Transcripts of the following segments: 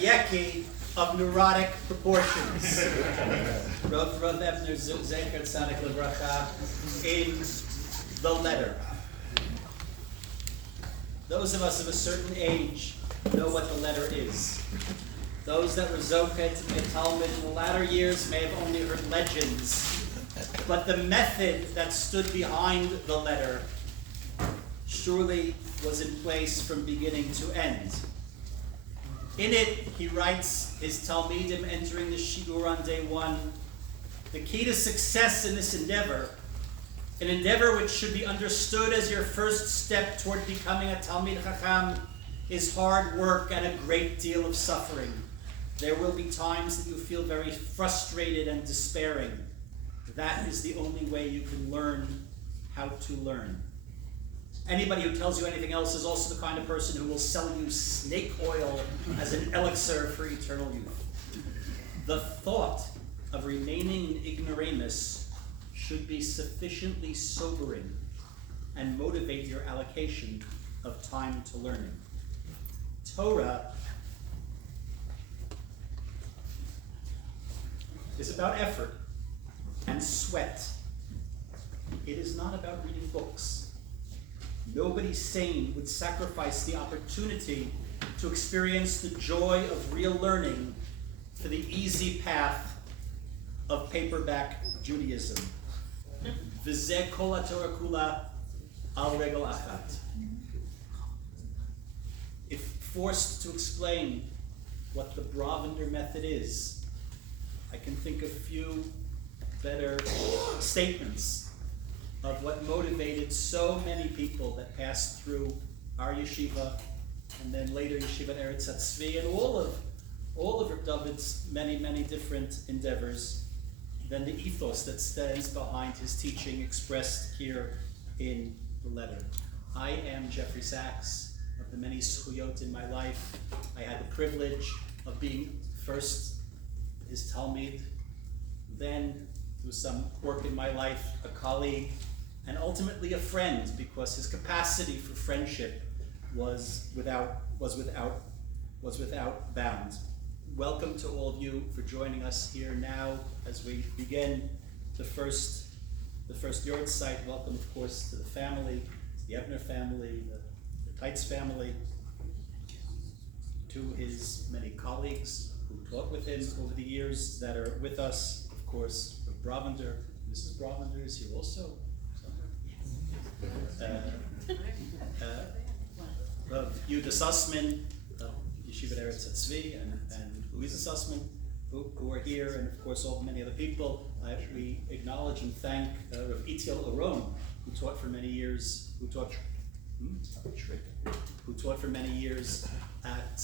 Yeki of neurotic proportions. Rav Ebner Zecher Tzadik Livracha in the letter. Those of us of a certain age know what the letter is. Those that were Zoket in Talmud in the latter years may have only heard legends, but the method that stood behind the letter surely was in place from beginning to end. In it, he writes his Talmidim entering the Shidur on day one, the key to success in this endeavor, an endeavor which should be understood as your first step toward becoming a Talmid Chacham, is hard work and a great deal of suffering. There will be times that you feel very frustrated and despairing. That is the only way you can learn how to learn. Anybody who tells you anything else is also the kind of person who will sell you snake oil as an elixir for eternal youth. The thought of remaining in ignoramus should be sufficiently sobering and motivate your allocation of time to learning. Torah is about effort and sweat. It is not about reading books. Nobody sane would sacrifice the opportunity to experience the joy of real learning for the easy path of paperback Judaism. V'zeh kol haTorah kula al regel achat. If forced to explain what the Bravender method is, I can think of few better statements of what motivated so many people that passed through our yeshiva and then later yeshiva Eretz Tzvi and all of Reb David's many different endeavors than the ethos that stands behind his teaching expressed here in the letter. I am Jeffrey Sachs. Of the many zchuyot in my life, I had the privilege of being first his Talmid, then through some work in my life, a colleague, and ultimately a friend, because his capacity for friendship was without bound. Welcome to all of you for joining us here now as we begin the first Yahrzeit. Welcome, of course, to the family, to the Ebner family, the Teitz family, to his many colleagues who taught with him over the years that are with us. Of course, Bravender, Mrs. Bravender is here also. Yehuda Sussman, Yeshiva Eretz Tzvi, and Louisa Sussman, who are here, and of course all many other people. We acknowledge and thank Rav Itiel Aron, who taught for many years, who taught for many years at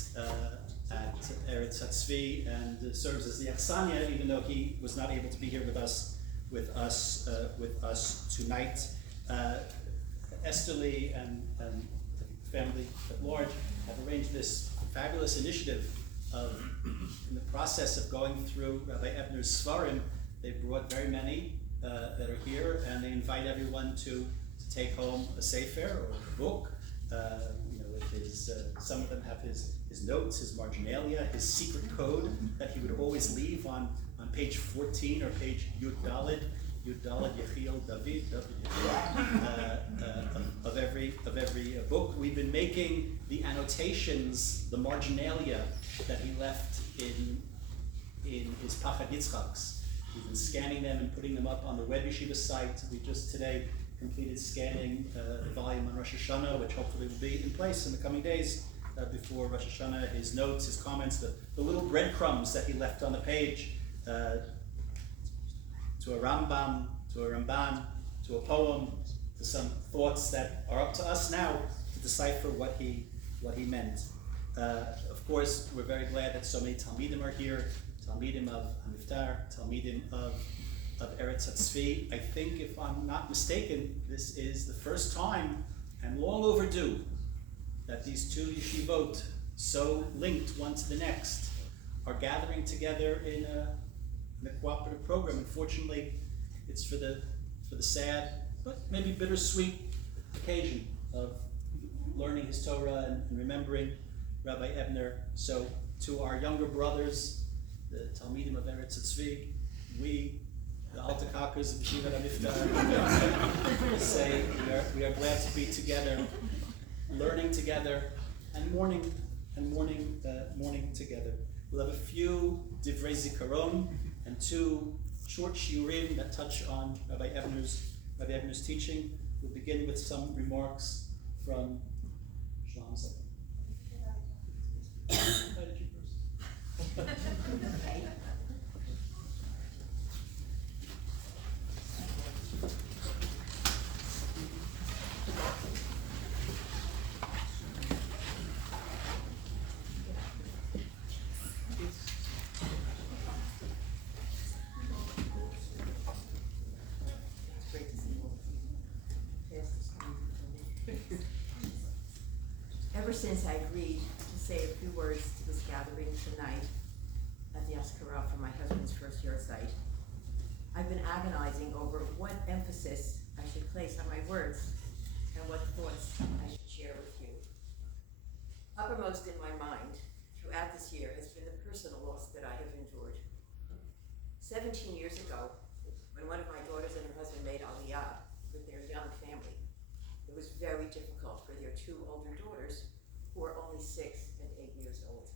Eretz Tzvi and serves as the Aksanya, even though he was not able to be here with us tonight. Esther Lee and the family at large have arranged this fabulous initiative of, in the process of going through Rabbi Ebner's Svarim, they brought very many that are here, and they invite everyone to take home a sefer or a book. With his, some of them have his notes, his marginalia, his secret code that he would always leave on page 14 or page Yud Daled Yechiel David of every book. We've been making the annotations, the marginalia that he left in his Pachad Yitzchaks. We've been scanning them and putting them up on the Web Yeshiva site. We just today completed scanning the volume on Rosh Hashanah, which hopefully will be in place in the coming days before Rosh Hashanah. His notes, his comments, the little breadcrumbs that he left on the page, to a Rambam, to a Ramban, to a poem, to some thoughts that are up to us now to decipher what he meant. Of course, we're very glad that so many Talmidim are here, Talmidim of Hamiftar, Talmidim of Eretz Tzvi. I think, if I'm not mistaken, this is the first time, and long overdue, that these two yeshivot, so linked one to the next, are gathering together in a cooperative program. Unfortunately, it's for the sad, but maybe bittersweet occasion of learning his Torah and remembering Rabbi Ebner. So To our younger brothers, the Talmidim of Eretz Tzvi, we, the Altakakas of Yeshivat HaMiftar, say we are glad to be together, learning together, and mourning together. We'll have a few Divrei Zikaron and 2 short shiurim that touch on Rabbi Ebner's teaching. We'll begin with some remarks from Shlomo. Invited you first. Ever since I agreed to say a few words to this gathering tonight at the Yahrzeit for my husband's first Yahrzeit, I've been agonizing over what emphasis I should place on my words and what thoughts I should share with you. Uppermost in my mind throughout this year has been the personal loss that I have endured. 17 years ago, when one of my daughters and her husband made Aliyah with their young family, it was very difficult for their 2 older daughters, who were only 6 and 8 years old.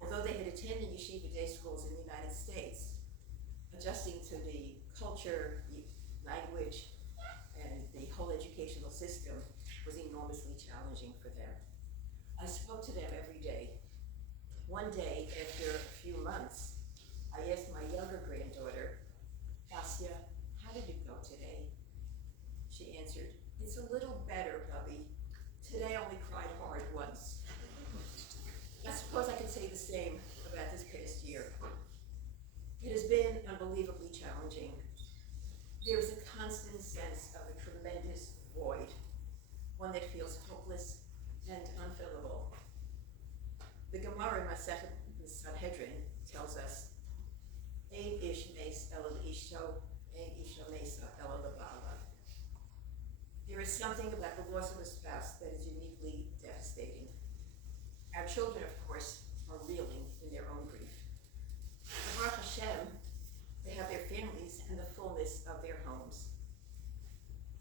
Although they had attended yeshiva day schools in the United States, adjusting to the culture, language, and the whole educational system was enormously challenging for them. I spoke to them every day. One day, after a few months, I asked my younger granddaughter, Asya, how did it go today? She answered, it's a little better, Rabbi. Today I only cried hard once. I suppose I could say the same about this past year. It has been unbelievably challenging. There is a constant sense of a tremendous void, one that feels hopeless and unfillable. The Gemara Masechet Sanhedrin tells us, Ein ish meis ela l'ishto, ein isha meisa ela l'ba'ala. There is something about the loss of a spouse that is uniquely devastating. Our children, of course, are reeling in their own grief. But Baruch Hashem, they have their families and the fullness of their homes.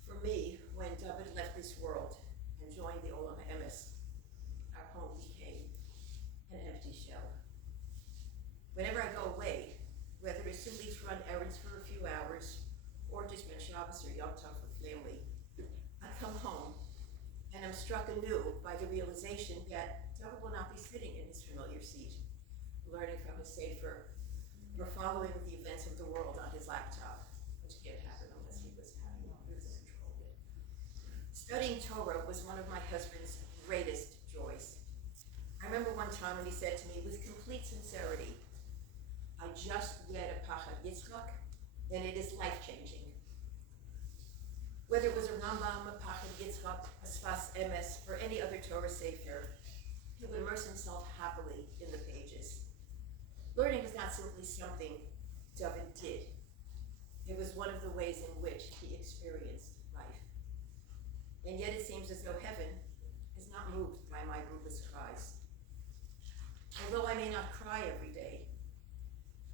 For me, when David left this world and joined the Olam Emes, our home became an empty shell. Whenever I go away, whether it's simply to run errands for a few hours or to spend Shabbos or Yom Tov with family, I come home and I'm struck anew by the realization that David will not be sitting in his familiar seat, learning from his sefer, or following the events of the world on his laptop, which can't happen unless he was in control of it. Studying Torah was one of my husband's greatest joys. I remember one time when he said to me with complete sincerity, I just read a Pachad Yitzchak, and it is life-changing. Whether it was a Rambam, a Pachad Yitzchak, a Sfas Emes, or any other Torah sefer, he would immerse himself happily in the pages. Learning was not simply something David did. It was one of the ways in which he experienced life. And yet it seems as though heaven is not moved by my rootless cries. Although I may not cry every day,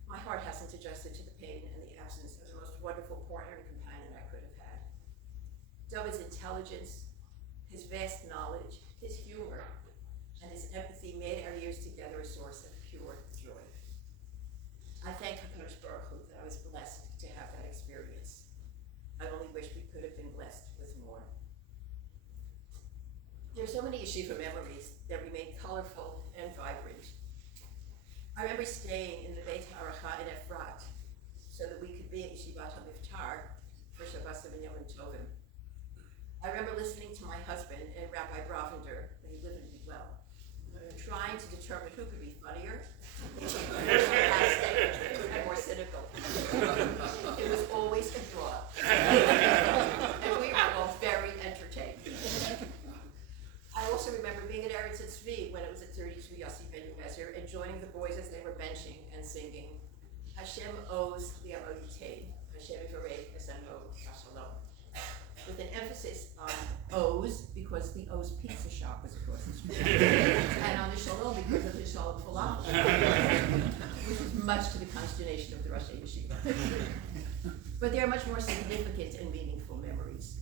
my heart hasn't adjusted to the pain and the absence of the most wonderful partner and companion I could have had. David's intelligence, his vast knowledge, his humor, and his empathy made our years together a source of pure joy. I thank HaKadosh Baruch Hu that I was blessed to have that experience. I only wish we could have been blessed with more. There are so many yeshiva memories that remain colorful and vibrant. I remember staying in the Beit Haracha in Efrat so that we could be at Yeshivat HaMiftar for Shabbos and Yom Tovim. I remember listening to my husband and Rabbi Bravender, when he lived in me well, trying to determine who could be funnier, and more cynical. It was always a draw. And we were all very entertained. I also remember being at Yahrzeit when it was at 32 Yossi Ben Yezer and joining the boys as they were benching and singing, Hashem owes the Amoyitain, Hashem Yivarei Esemo Hashalom. with an emphasis on O's, because the O's pizza shop was across the street, and on the Shalom because of the Shalom falafel shop, which was much to the consternation of the Rosh Yeshiva. But they are much more significant and meaningful memories.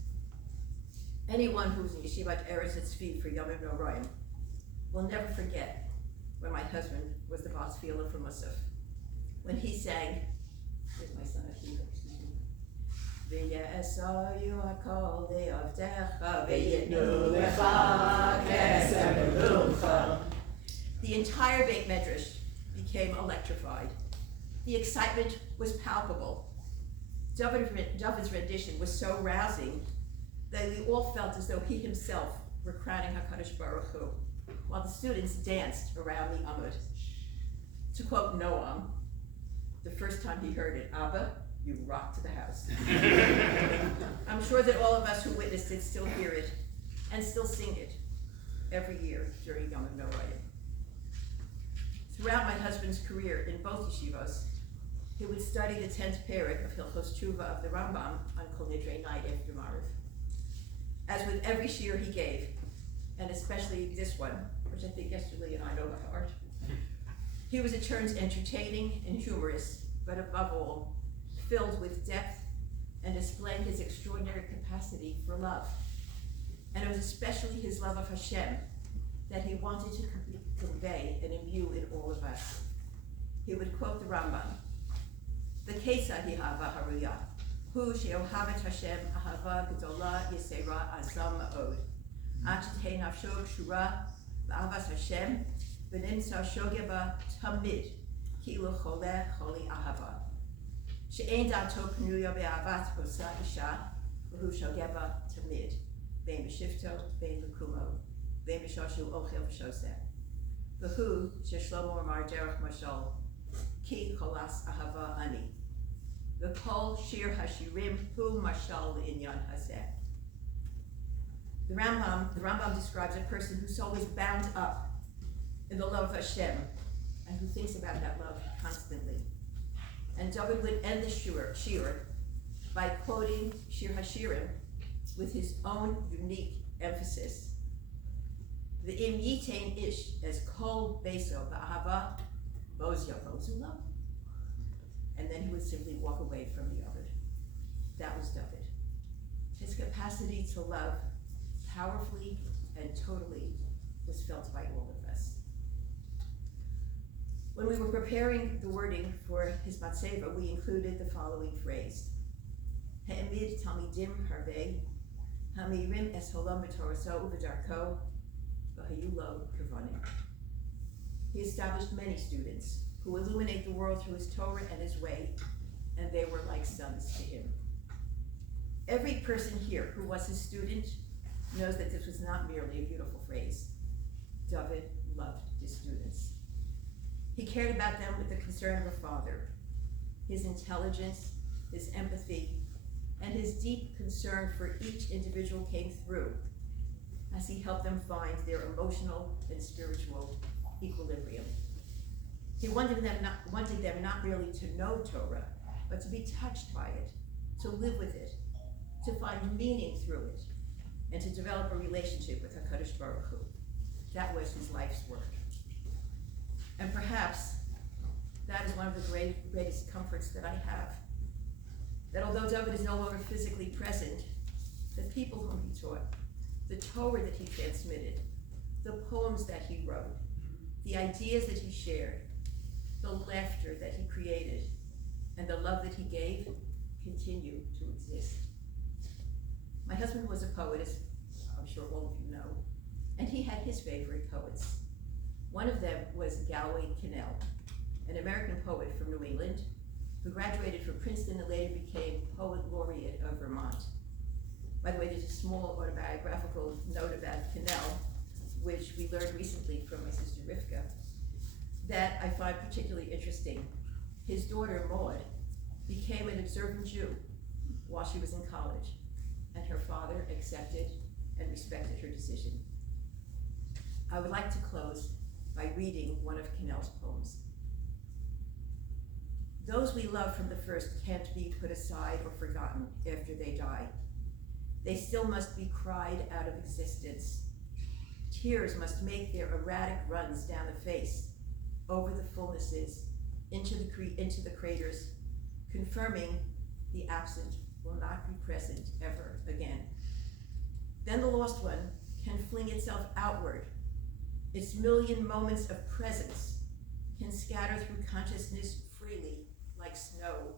Anyone who was in Yeshivat Eretz Tzvi for Yom Noraim will never forget when my husband was the Bas Fila for Musaf, when he sang, here's my son Akiva, excuse me. V'ye'esayu hakol le'avdecha v'yitnu lecha kesem v'lucha. The entire Beit Medrash became electrified. The excitement was palpable. David's rendition was so rousing that we all felt as though he himself were crowning HaKadosh Baruch Hu, while the students danced around the Amud. To quote Noam, the first time he heard it, Abba, you rocked the house. I'm sure that all of us who witnessed it still hear it and still sing it every year during Yom Noraim. Throughout my husband's career in both yeshivos, he would study the 10th parak of Hilchos Tshuva of the Rambam on Kol Nidrei night after Mariv. As with every shiur he gave, and especially this one, which I think yesterday and I know by heart, he was at turns entertaining and humorous, but above all, filled with depth and displaying his extraordinary capacity for love. And it was especially his love of Hashem that he wanted to convey and imbue in all of us. He would quote the Rambam, "V'ketzad hihava haruya, hu she'ohavet Hashem ahava gedola yisera azam ma'od, ad shetei nafsho kshura v'ahavas Hashem, v'nimtza shogeh ba tamid, ki'ilu choleh choli ahava. She'ein da'ato pnuya be'ahavat osa isha, v'hu shogeh ba tamid, bein b'shifto, bein b'kumo, bein b'shoshu ochel v'shoseh. V'hu she'shlomo amar derech mashal, ki cholas ahava ani. V'kol shir hashirim hu mashal le'inyan haseh." The Rambam describes a person who's always bound up in the love of Hashem and who thinks about that love constantly. And David would end the shiur by quoting Shir Hashirim with his own unique emphasis. V'im yitain ish as kol beso ba'ahava boz yavozula. And then he would simply walk away from the other. That was David. His capacity to love powerfully and totally was felt by all of us. When we were preparing the wording for his matzeva, we included the following phrase: Ha'emid talmidim harvei, ha'meirim es holam b'toraso u'v'darko, v'hayu lo kavonim. He established many students who illuminate the world through his Torah and his way, and they were like sons to him. Every person here who was his student knows that this was not merely a beautiful phrase. David loved his students. He cared about them with the concern of a father. His intelligence, his empathy, and his deep concern for each individual came through as he helped them find their emotional and spiritual equilibrium. He wanted them not merely to know Torah, but to be touched by it, to live with it, to find meaning through it, and to develop a relationship with HaKadosh Baruch Hu. That was his life's work. And perhaps that is one of the greatest comforts that I have, that although David is no longer physically present, the people whom he taught, the Torah that he transmitted, the poems that he wrote, the ideas that he shared, the laughter that he created, and the love that he gave continue to exist. My husband was a poet, as I'm sure all of you know, and he had his favorite poets. One of them was Galway Kinnell, an American poet from New England who graduated from Princeton and later became Poet Laureate of Vermont. By the way, there's a small autobiographical note about Kinnell, which we learned recently from my sister Rivka, that I find particularly interesting. His daughter, Maud, became an observant Jew while she was in college, and her father accepted and respected her decision. I would like to close by reading one of Kinnell's poems. Those we love from the first can't be put aside or forgotten after they die. they still must be cried out of existence. Tears must make their erratic runs down the face, over the fullnesses, into the craters, confirming the absent will not be present ever again. Then the lost one can fling itself outward. Its million moments of presence can scatter through consciousness freely, like snow,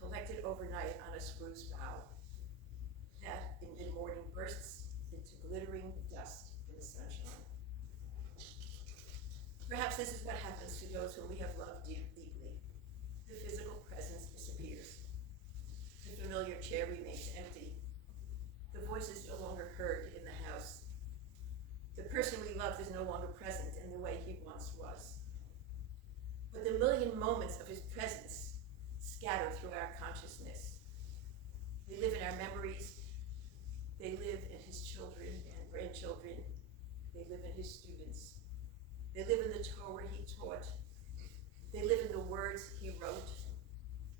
collected overnight on a spruce bough, that in mid-morning bursts into glittering dust in the sunshine. Perhaps this is what happens to those whom we have loved deeply. The physical presence disappears. The familiar chair remains empty. The voice is no longer heard in the house. The person we loved is no longer present in the way he once was. But the million moments of his presence scatter through our consciousness. They live in our memories. They live in his children and grandchildren. They live in his students. They live in the Torah he taught. They live in the words he wrote.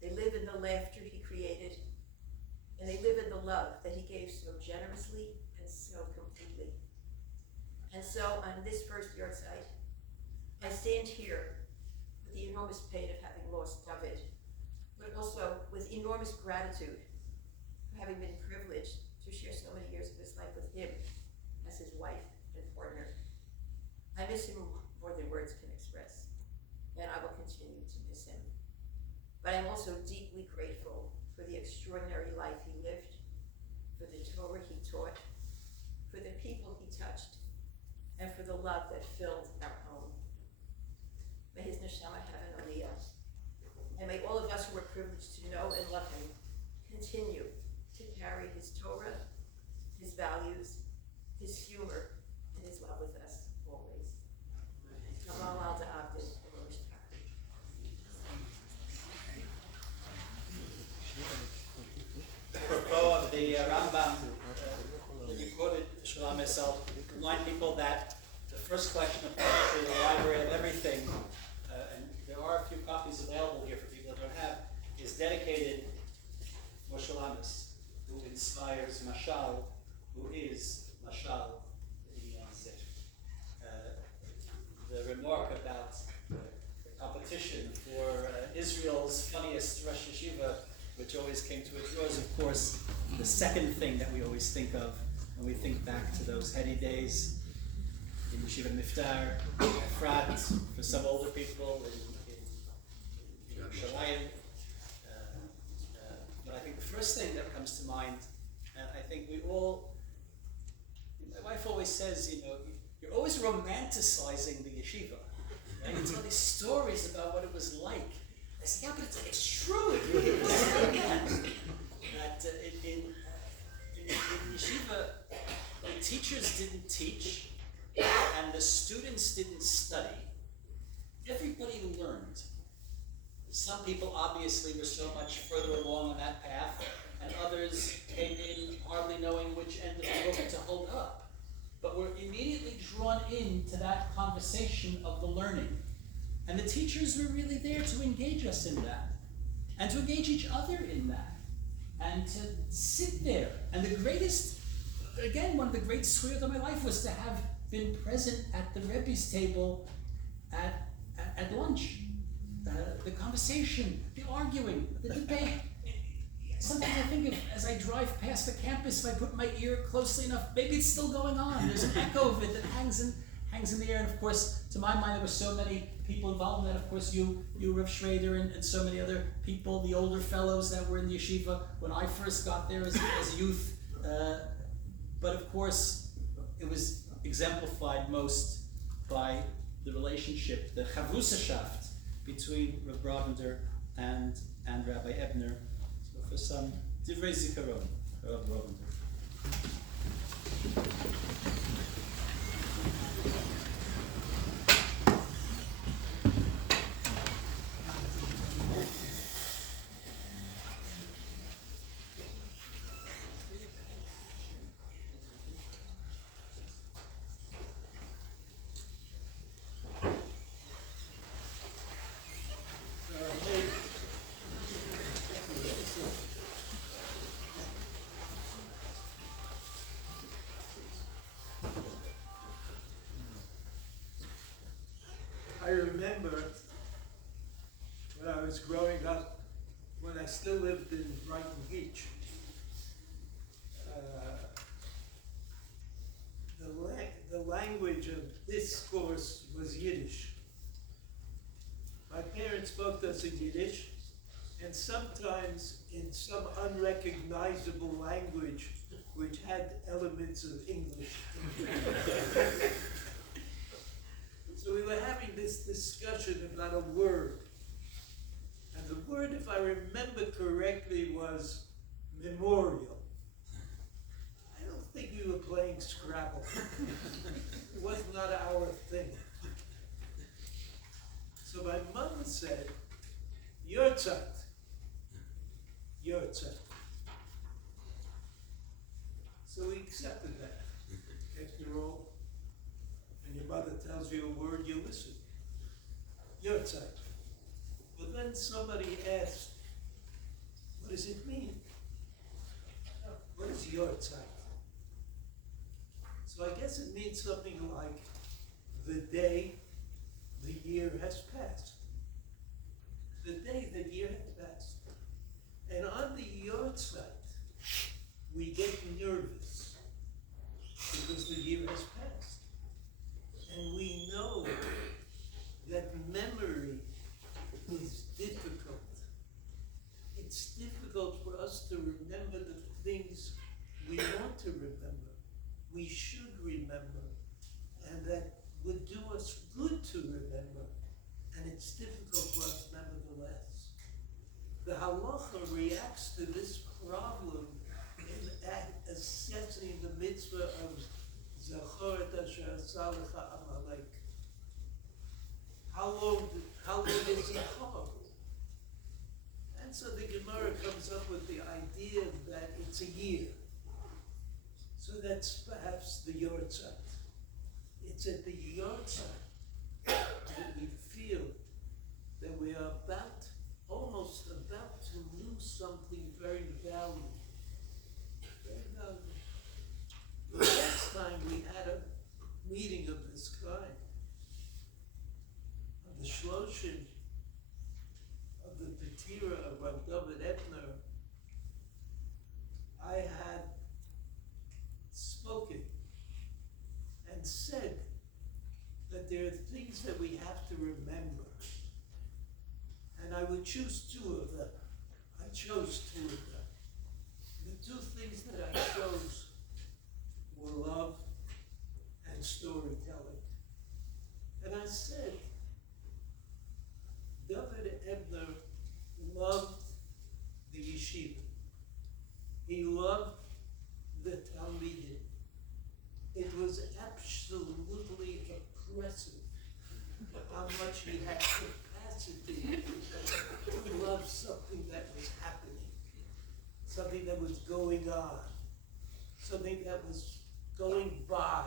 They live in the laughter he created. And they live in the love that he gave so generously and so completely. And so on this first Yahrzeit, I stand here with the enormous pain of having lost David, but also with enormous gratitude for having been privileged to share so many years of his life with him as his wife and partner. I miss him more than words can express, and I will continue to miss him. But I'm also deeply grateful for the extraordinary life he lived, for the Torah he taught, for the people he touched, and for the love that filled our home. May his neshama have an aliyah, and may all of us who are privileged to know and love him continue to carry his Torah, his values, his humor, and his love with us always. Gamal al da'abdin, Apropos of the Rambam, you quoted Shalom Esel, remind people that the first collection of poetry, the Library of Everything, and there are a few copies available here for people that don't have, is dedicated to Moshe Lamis, who inspires Mashal, who is Mashal the Yahrzeit. The remark about the competition for Israel's funniest Rosh Yeshiva, which always came to a draw, is of course the second thing that we always think of when we think back to those heady days in Yeshiva Miftar, Efrat, for some older people in Yerushalayim. But I think the first thing that comes to mind, and I think we all, my wife always says, you're always romanticizing the yeshiva. Right? You tell these stories about what it was like. I say, yeah, but it's true. It really was. That in yeshiva, the teachers didn't teach, and the students didn't study. Everybody learned. Some people obviously were so much further along on that path, and others came in hardly knowing which end of the book to hold up. But were immediately drawn into that conversation of the learning. And the teachers were really there to engage us in that, and to engage each other in that, and to sit there. And the greatest, again, one of the great zchuyot of my life was to have been present at the Rebbe's table at lunch. The conversation, the arguing, the debate. Sometimes I think as I drive past the campus, if I put my ear closely enough, maybe it's still going on. There's an echo of it that hangs in the air. And of course, to my mind, there were so many people involved in that. Of course, you Rav Schrader, and so many other people, the older fellows that were in the yeshiva when I first got there as a youth. But of course, it was exemplified most by the relationship, the Chavrusaschaft, between Rav Bravender and Rabbi Ebner. So for some Divrei Zikaron, Rav Bravender. I was growing up, when I still lived in Brighton Beach, the language of discourse was Yiddish. My parents spoke to us in Yiddish, and sometimes in some unrecognizable language which had elements of English. So we were having this discussion about a word. And the word, if I remember correctly, was memorial. I don't think we were playing Scrabble. It was not our thing. So my mother said, Yahrzeit. Yahrzeit. So we accepted that. After all, when your mother tells you a word, you listen. Yahrzeit. But then somebody asked, what does it mean? What is Yahrzeit? So I guess it means something like the day the year has passed. The day the year has passed. And on the Yahrzeit, we get nervous because the year has passed. And we know that memory is difficult. It's difficult for us to remember the things we want to remember, we should remember, and that would do us good to remember. And it's difficult for us nevertheless. The halacha reacts to this problem in assessing the mitzvah of Zachor et asher asah lecha Amalek. How long is Zachor? And so the Gemara comes up with the idea that it's a year. So that's perhaps the Yahrzeit. It's at the Yahrzeit that we feel that we are almost about to lose something very valuable. Very valuable. The last time we had a meeting of this kind, of the Shloshim, of the Petira of Rabbi Ebner, I had spoken and said that there are things that we have to remember. And I would choose two of them. I chose two of them. The two things that I chose were love and storytelling. And I said, David Ebner loved the yeshiva. He loved the Talmidim. It was absolutely oppressive how much he had capacity to love something that was happening, something that was going on, something that was going by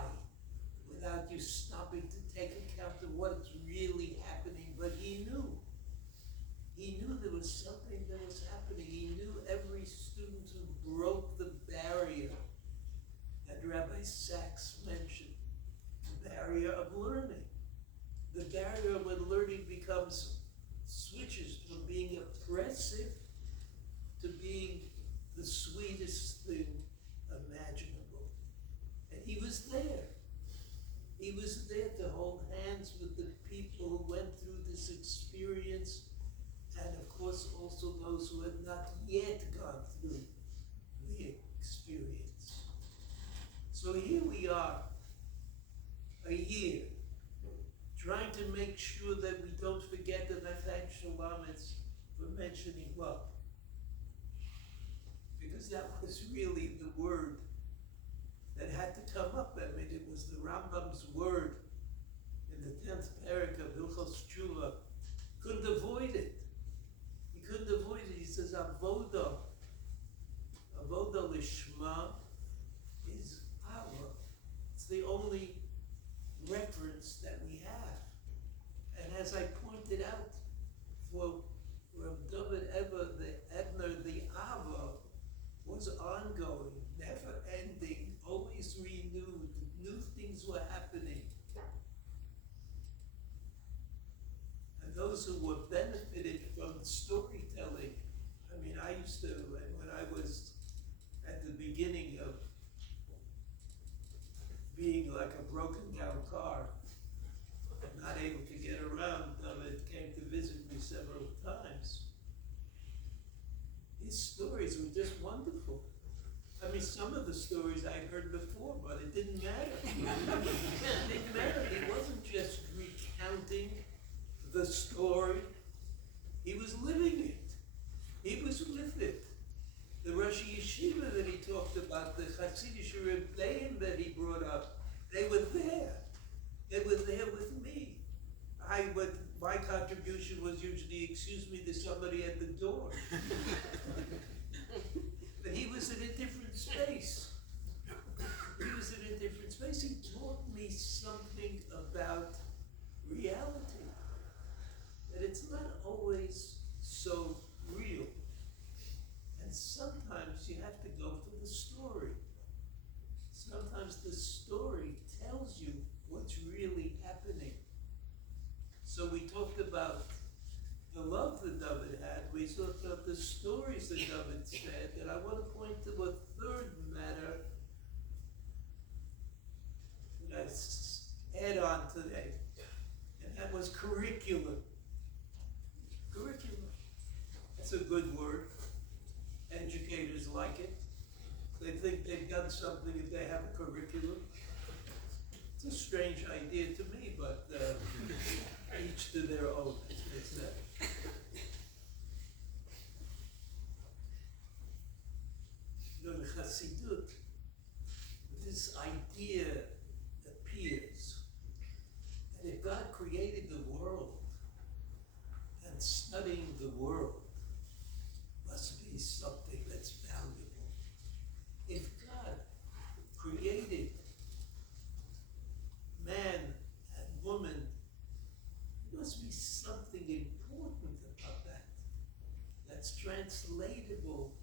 without you stopping to take account of what's really happening. But he knew there was something that was happening. He knew every student who broke the barrier that Rabbi Sachs mentioned, the barrier of learning. The barrier when learning switches from being oppressive to being the sweetest thing imaginable. And he was there. He was there to hold hands with the people who went through this experience, and of course also those who had not yet gone through the experience. So here we are, a year, trying to make sure that we don't forget, and I thank Shulamitz for mentioning love. Because that was really the word that had to come up. I mean, it was the Rambam's word in the 10th parak of Hilchos Tshuva. Couldn't avoid it. He couldn't avoid it. He says, Avoda Lishma is Ava. It's the only reference that we have. And as I pointed out, for David Ebner, the Ava was ongoing, never ending, always renewed. New things were happening. And those those who were benefited from storytelling. I mean, I used to, when I was at the beginning of being like a broken down car, and not able to get around, it came to visit me several times. His stories were just wonderful. I mean, some of the stories I heard before, but it didn't matter. It didn't matter. He wasn't just recounting the story. He was living it. He was with it. The Rosh Yeshiva that he talked about, the Hasidic Rebbeim that he brought up, they were there. They were there with me. My contribution was usually, excuse me, there's somebody at the door. But he was in a different space. He was in a different space. He taught me something about reality. That it's not always so real. And sometimes you have to go for the story. Sometimes the story tells you what's really happening. So we talked about the love that David had. We talked about the stories that David said. And I want to point to a third matter that I add on today. And that was curriculum. Curriculum. That's a good word. Educators like it. They think they've done something if they have a curriculum. It's a strange idea to me, but each to their own, as they say. You know, the Chassidut, this idea appears that if God created the world, and studying the world must be something that's valuable. If God created man and woman, there must be something important about that that's translatable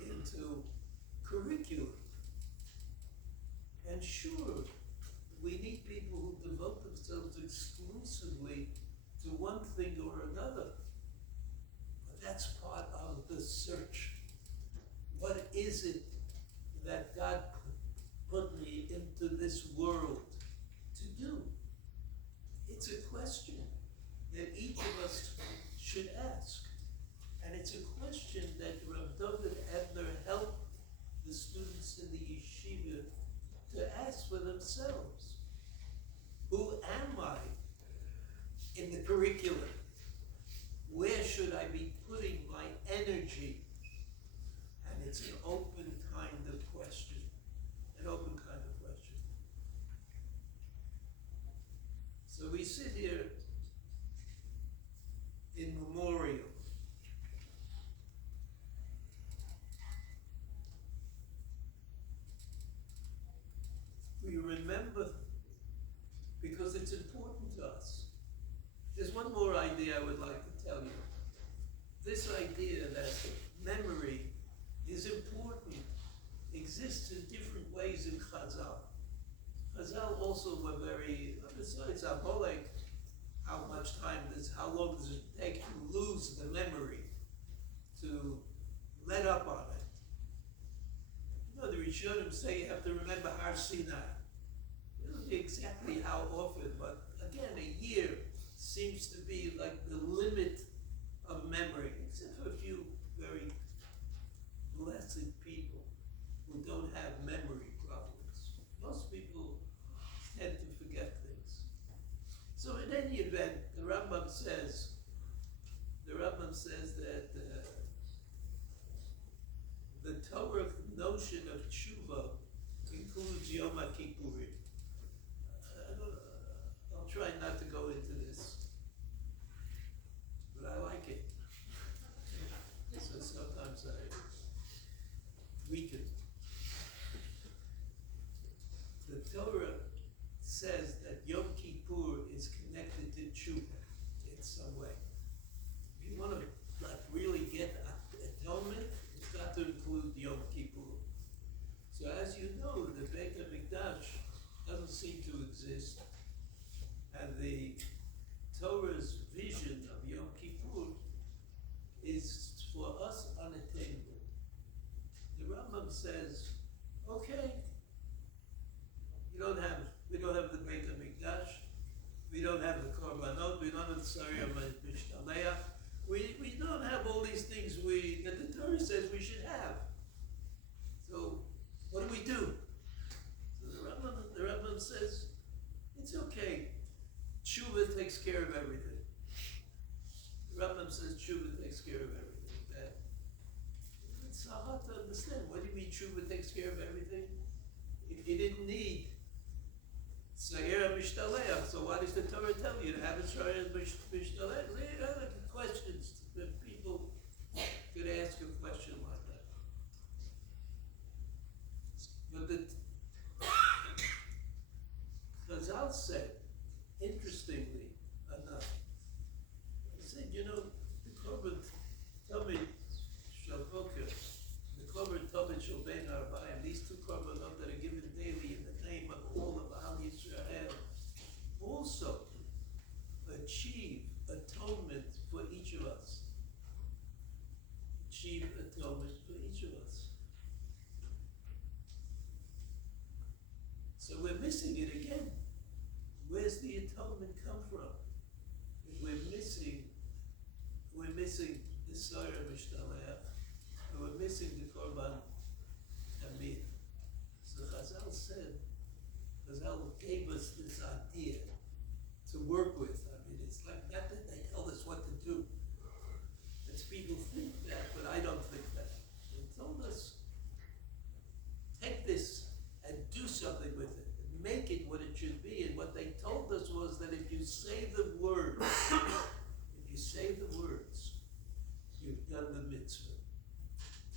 into curriculum. And sure, we need people who devote themselves exclusively to one thing or another. But that's part of the search. What is it that God put me into this world to do? It's a question that each of us should ask. And it's a question that Rabbi Ebner helped the students in the yeshiva to ask for themselves. Who am I in the curriculum? Where should I be putting my energy? And it's an open kind of question. An open kind of question. So we sit here in memorial. We remember because it's important to us. There's one more idea I would like to tell you. This idea that memory is important exists in different ways in Chazal. Chazal also were very, besides Amalek, how long does it take to lose the memory, to let up on it? You know, the Rishonim say you have to remember Har Sinai. You don't know exactly how often, but again, a year seems to be like the limit of memory, except for a few very blessed people who don't have memory problems. Most people tend to forget things. So in any event, the Rambam says that the Torah notion of tshuva includes Yom Kippurim. I'll try not to go into this, but I like it. So sometimes I weaken. The Torah says that Yom Kippur is connected to tshuva in some way. If you want to really get atonement, it's got to include Yom Kippur. So as you know, the Beit HaMikdash doesn't seem to exist, and the Torah's vision tshuva takes care of everything. It's so hard to understand. What do you mean tshuva takes care of everything? If you didn't need Sayera Mishtaleach, so why does the Torah tell you to have a Sayera Mishtaleach? There are other questions that people could ask a question like that. But the Chazal said, interestingly enough, he said, you know, the Korban Tamid Shalboker, the Korban Tamid Shalbein Arbaim, these two Korbanot that are given daily in the name of all of Am Yisrael, also achieve atonement for each of us. Achieve atonement for each of us. So we're missing it again. Where's the atonement come from? If we're missing the Sarah Mishtaleach, and we're missing the Korban Tamid. So Chazal gave us this idea to work with. I mean, it's like not that they tell us what to do. It's people think that, but I don't think that. They told us, take this and do something with it. Make it what it should be. And what they told us was that if you say the words, you've done the mitzvah.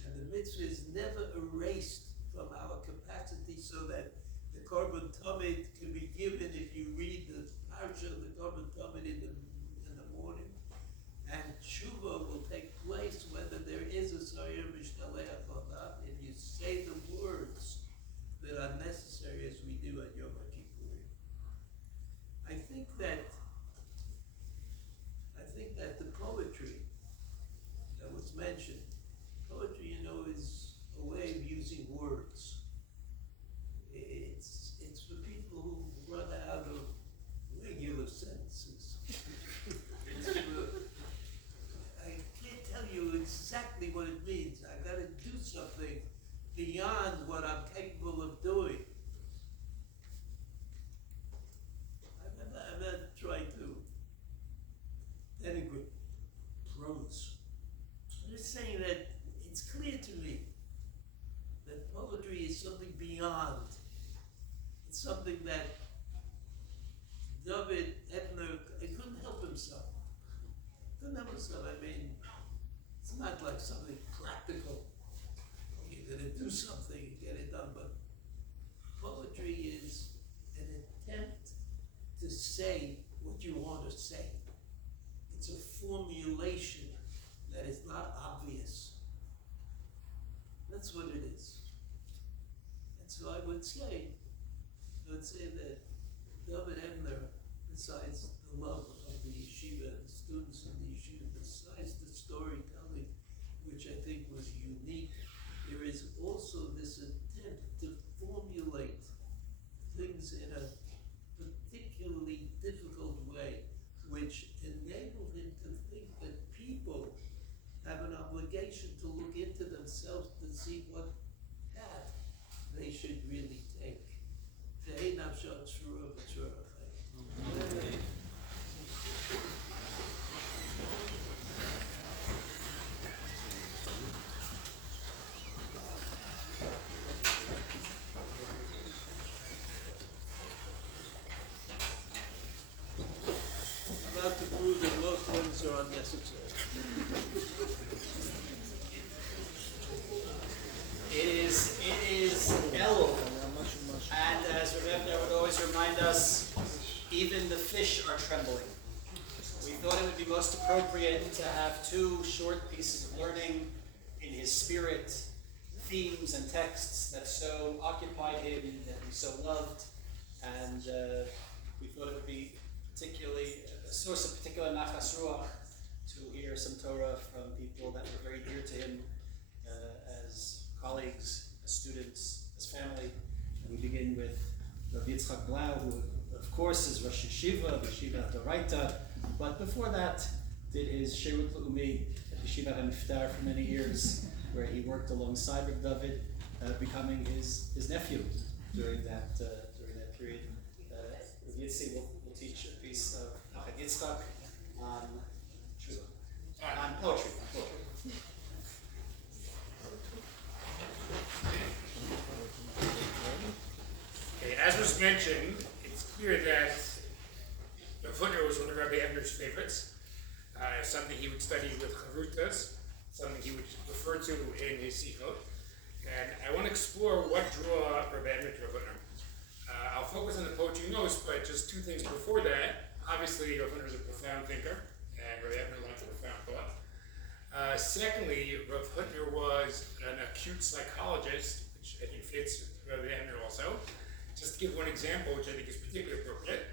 And the mitzvah is never erased from our capacity so that the Korban Tamid can be given if you read the parsha of the Korban Tamid in the morning. And tshuva will take place whether there is a Sayir Mishtaleach or not if you say the words that are necessary as we do at Yom Kippurim. I think that the poetry that was mentioned, poetry, is a way of using words. It's for people who run out of regular sentences. I can't tell you exactly what it means. I gotta do something beyond what I'm capable of doing. I'm not trying to denigrate prose. I'm just saying that it's clear to me that poetry is something beyond. It's something that Ebner, he couldn't help himself. I mean, it's not like something practical. You're going to do something and get it done, but poetry is an attempt to say what you want to say. It's a formulation that is not obvious. That's what it is. And so I would say that David Ebner, besides the love of the yeshiva and the students in the yeshiva, besides the storytelling, which I think was unique, there is also this attempt to formulate things in a particularly difficult way, which enabled him to think that people have an obligation to look into themselves to see what path they should really take. About to prove that most ones are unnecessary. It is Elul. And as Rabbi Ebner would always remind us, even the fish are trembling. We thought it would be most appropriate to have two short pieces of learning in his spirit, themes and texts that so occupied him, that he so loved, and we thought it would be particularly a source of particular nachas ruach to hear some Torah from people that were very dear to him as colleagues, as students, as family. And we begin with Rabbi Yitzchak Blau, who of course is Rosh Yeshiva, Yeshiva Doraita, but before that did his Shirut Le'umi at Yeshiva HaMiftar for many years, where he worked alongside Rav David, becoming his nephew during that period. Rav Yitzi will teach a piece of Yitzchak on Tshuva. On something he would study with Charutas, something he would refer to in his Sichot. And I want to explore what drew Rabbi Ebner to Rav Hutner. I'll focus on the poetry most, but just two things before that. Obviously, Rav Hutner is a profound thinker, and Rabbi Ebner lots of profound thought. Secondly, Rav Hutner was an acute psychologist, which I think fits Rabbi Ebner also. Just to give one example, which I think is particularly appropriate.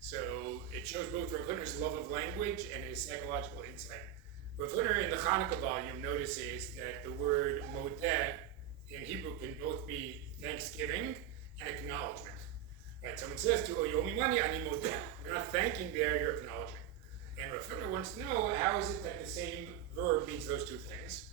So it shows both Rav Hutner's love of language and his psychological insight. Rav Hutner in the Hanukkah volume notices that the word modeh in Hebrew can both be thanksgiving and acknowledgement. Right? Someone says to Yomi Mani Ani Modeh. You're not thanking there, you're acknowledging. And Rav Hutner wants to know, how is it that the same verb means those two things?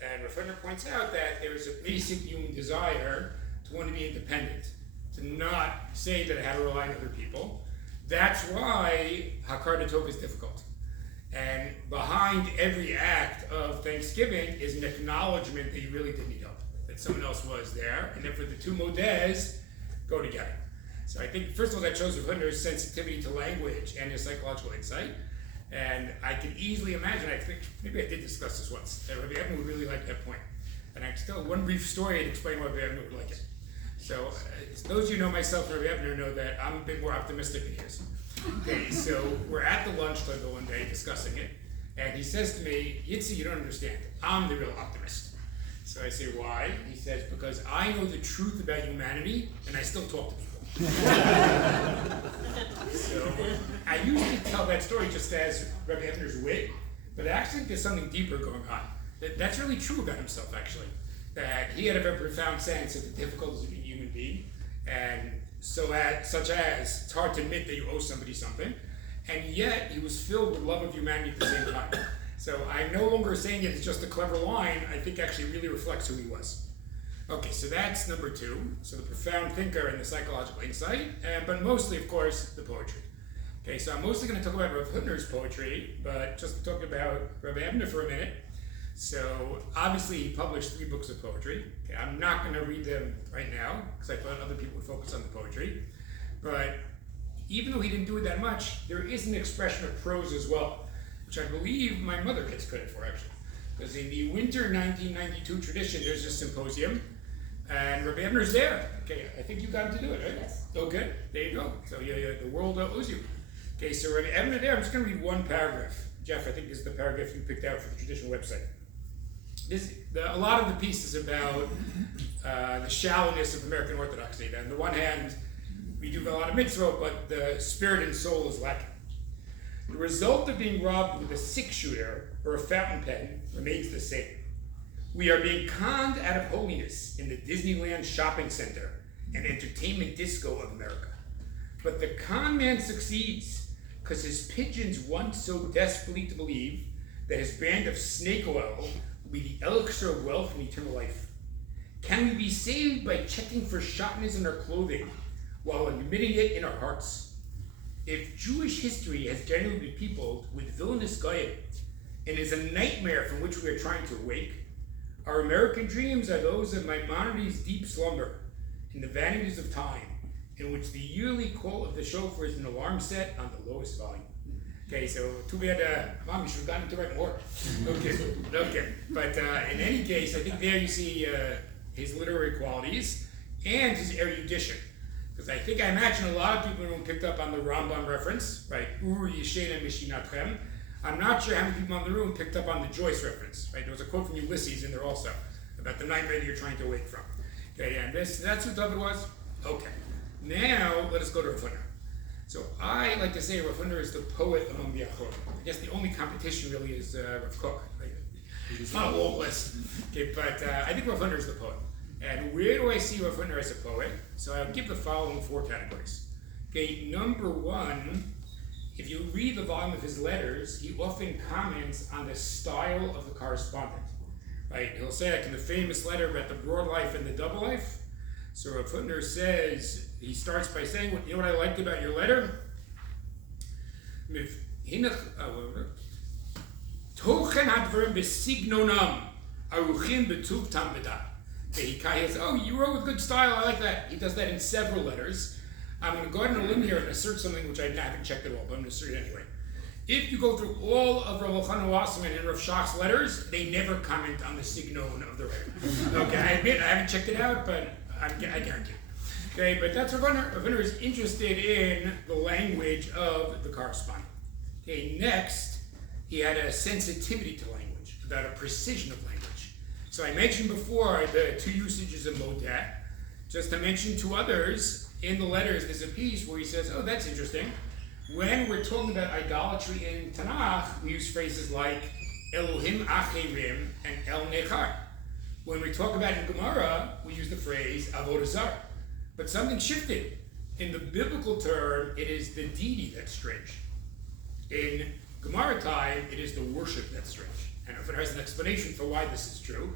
And Rav Hutner points out that there is a basic human desire to want to be independent, to not say that I have to rely on other people. That's why Hakar Tov is difficult. And behind every act of thanksgiving is an acknowledgement that you really did need help, that someone else was there, and therefore the two modehs go together. So I think, first of all, that shows Rav Hutner's sensitivity to language and his psychological insight. And I can easily imagine, I think, maybe I did discuss this once, that Rabbi Ebner would really like that point. And I still, one brief story to explain why Rabbi Ebner would like it. So, those of you who know myself, Rabbi Ebner, know that I'm a bit more optimistic than he is. Okay, so we're at the lunch table one day discussing it, and he says to me, Yitzi, you don't understand. I'm the real optimist. So I say, why? He says, because I know the truth about humanity, and I still talk to people. So I usually tell that story just as Rabbi Ebner's wit, but actually there's something deeper going on. That's really true about himself, actually. That he had a very profound sense of the difficulties of being a human being, and such as it's hard to admit that you owe somebody something, and yet he was filled with love of humanity at the same time. So I'm no longer saying it as just a clever line. I think actually really reflects who he was. Okay, so that's number two. So the profound thinker and the psychological insight, but mostly, of course, the poetry. Okay, so I'm mostly going to talk about Rav Hutner's poetry, but just to talk about Rabbi Ebner for a minute. So obviously he published 3 books of poetry. Okay, I'm not going to read them right now because I thought other people would focus on the poetry. But even though he didn't do it that much, there is an expression of prose as well, which I believe my mother gets credit for actually. Because in the winter 1992 tradition, there's a symposium, and Rabbi Ebner's there. Okay, I think you got him to do it, right? Yes. Oh, good. There you go. So yeah, the world owes you. Okay, so Rabbi Ebner there, I'm just going to read one paragraph. Jeff, I think this is the paragraph you picked out for the traditional website. A lot of the piece is about the shallowness of American Orthodoxy. On the one hand, we do a lot of mitzvot, but the spirit and soul is lacking. The result of being robbed with a 6-shooter or a fountain pen remains the same. We are being conned out of holiness in the Disneyland shopping center and entertainment disco of America. But the con man succeeds because his pigeons want so desperately to believe that his brand of snake oil will be the elixir of wealth and eternal life. Can we be saved by checking for shatnez in our clothing while admitting it in our hearts? If Jewish history has generally been peopled with villainous goyim and is a nightmare from which we are trying to awake, our American dreams are those of Maimonides' deep slumber in the vanities of time, in which the yearly call of the shofar is an alarm set on the lowest volume. Okay, so too bad, Mom, you should have gotten to write more. Okay. But in any case, I think there you see his literary qualities and his erudition. Because I imagine a lot of people who picked up on the Rambam reference, right? Ur Yeshena Mishinatchem. I'm not sure how many people in the room picked up on the Joyce reference, right? There was a quote from Ulysses in there also about the nightmare that you're trying to awake from. Okay, and that's who David was? Okay. Now, let us go to Rav Hutner. So I like to say Rav Hutner is the poet among the Achronim. I guess the only competition really is Rav Kook. Right? It's not a long list. Okay, but I think Rav Hutner is the poet. And where do I see Rav Hutner as a poet? So I'll give the following 4 categories. Okay, number 1, if you read the volume of his letters, he often comments on the style of the correspondent. Right? He'll say, like in the famous letter about the broad life and the double life. So Rav Hutner says, he starts by saying, you know what I liked about your letter? Tochen hadvarim b'signonam aruchim b'tuv tam b'dah. He says, oh, you wrote with good style, I like that. He does that in several letters. I'm going to go out on a limb here and assert something which I haven't checked at all, but I'm going to assert it anyway. if you go through all of Rav Elchanan Wasserman and Rav Shach's letters, they never comment on the signon of the letter. Okay, I admit I haven't checked it out, but I guarantee. Okay, but that's Rav Huna is interested in the language of the correspondent. Okay, next, he had a sensitivity to language, about a precision of language. So I mentioned before the two usages of modeh. Just to mention two others, in the letters there's a piece where he says, oh, that's interesting. When we're talking about idolatry in Tanakh, we use phrases like Elohim Acherim and El Nechar. When we talk about it in Gemara, we use the phrase Avodah Zarah. But something shifted. In the biblical term, it is the deity that's strange. In Gemara time, it is the worship that's strange. And if it has an explanation for why this is true,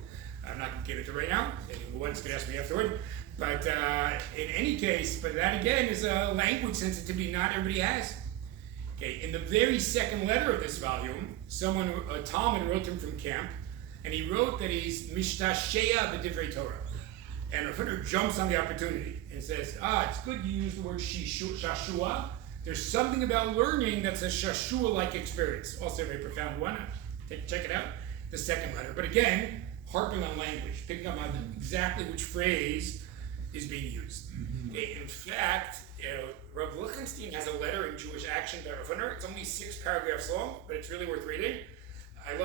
I'm not going to get into it right now. Anyone can ask me afterward. But in any case, but that again is a language sensitivity not everybody has. Okay, in the very second letter of this volume, a Talmud wrote to him from camp, and he wrote that he's mishtashea b'divrei Torah. And Rav Huna jumps on the opportunity and says, it's good you use the word shashua. There's something about learning that's a shashua-like experience. Also a very profound one. Check it out. The second letter. But again, harping on language, picking up on exactly which phrase is being used. Okay, in fact, Rav Lichtenstein has a letter in Jewish Action by Rav Huna. It's only 6 paragraphs long, but it's really worth reading. I've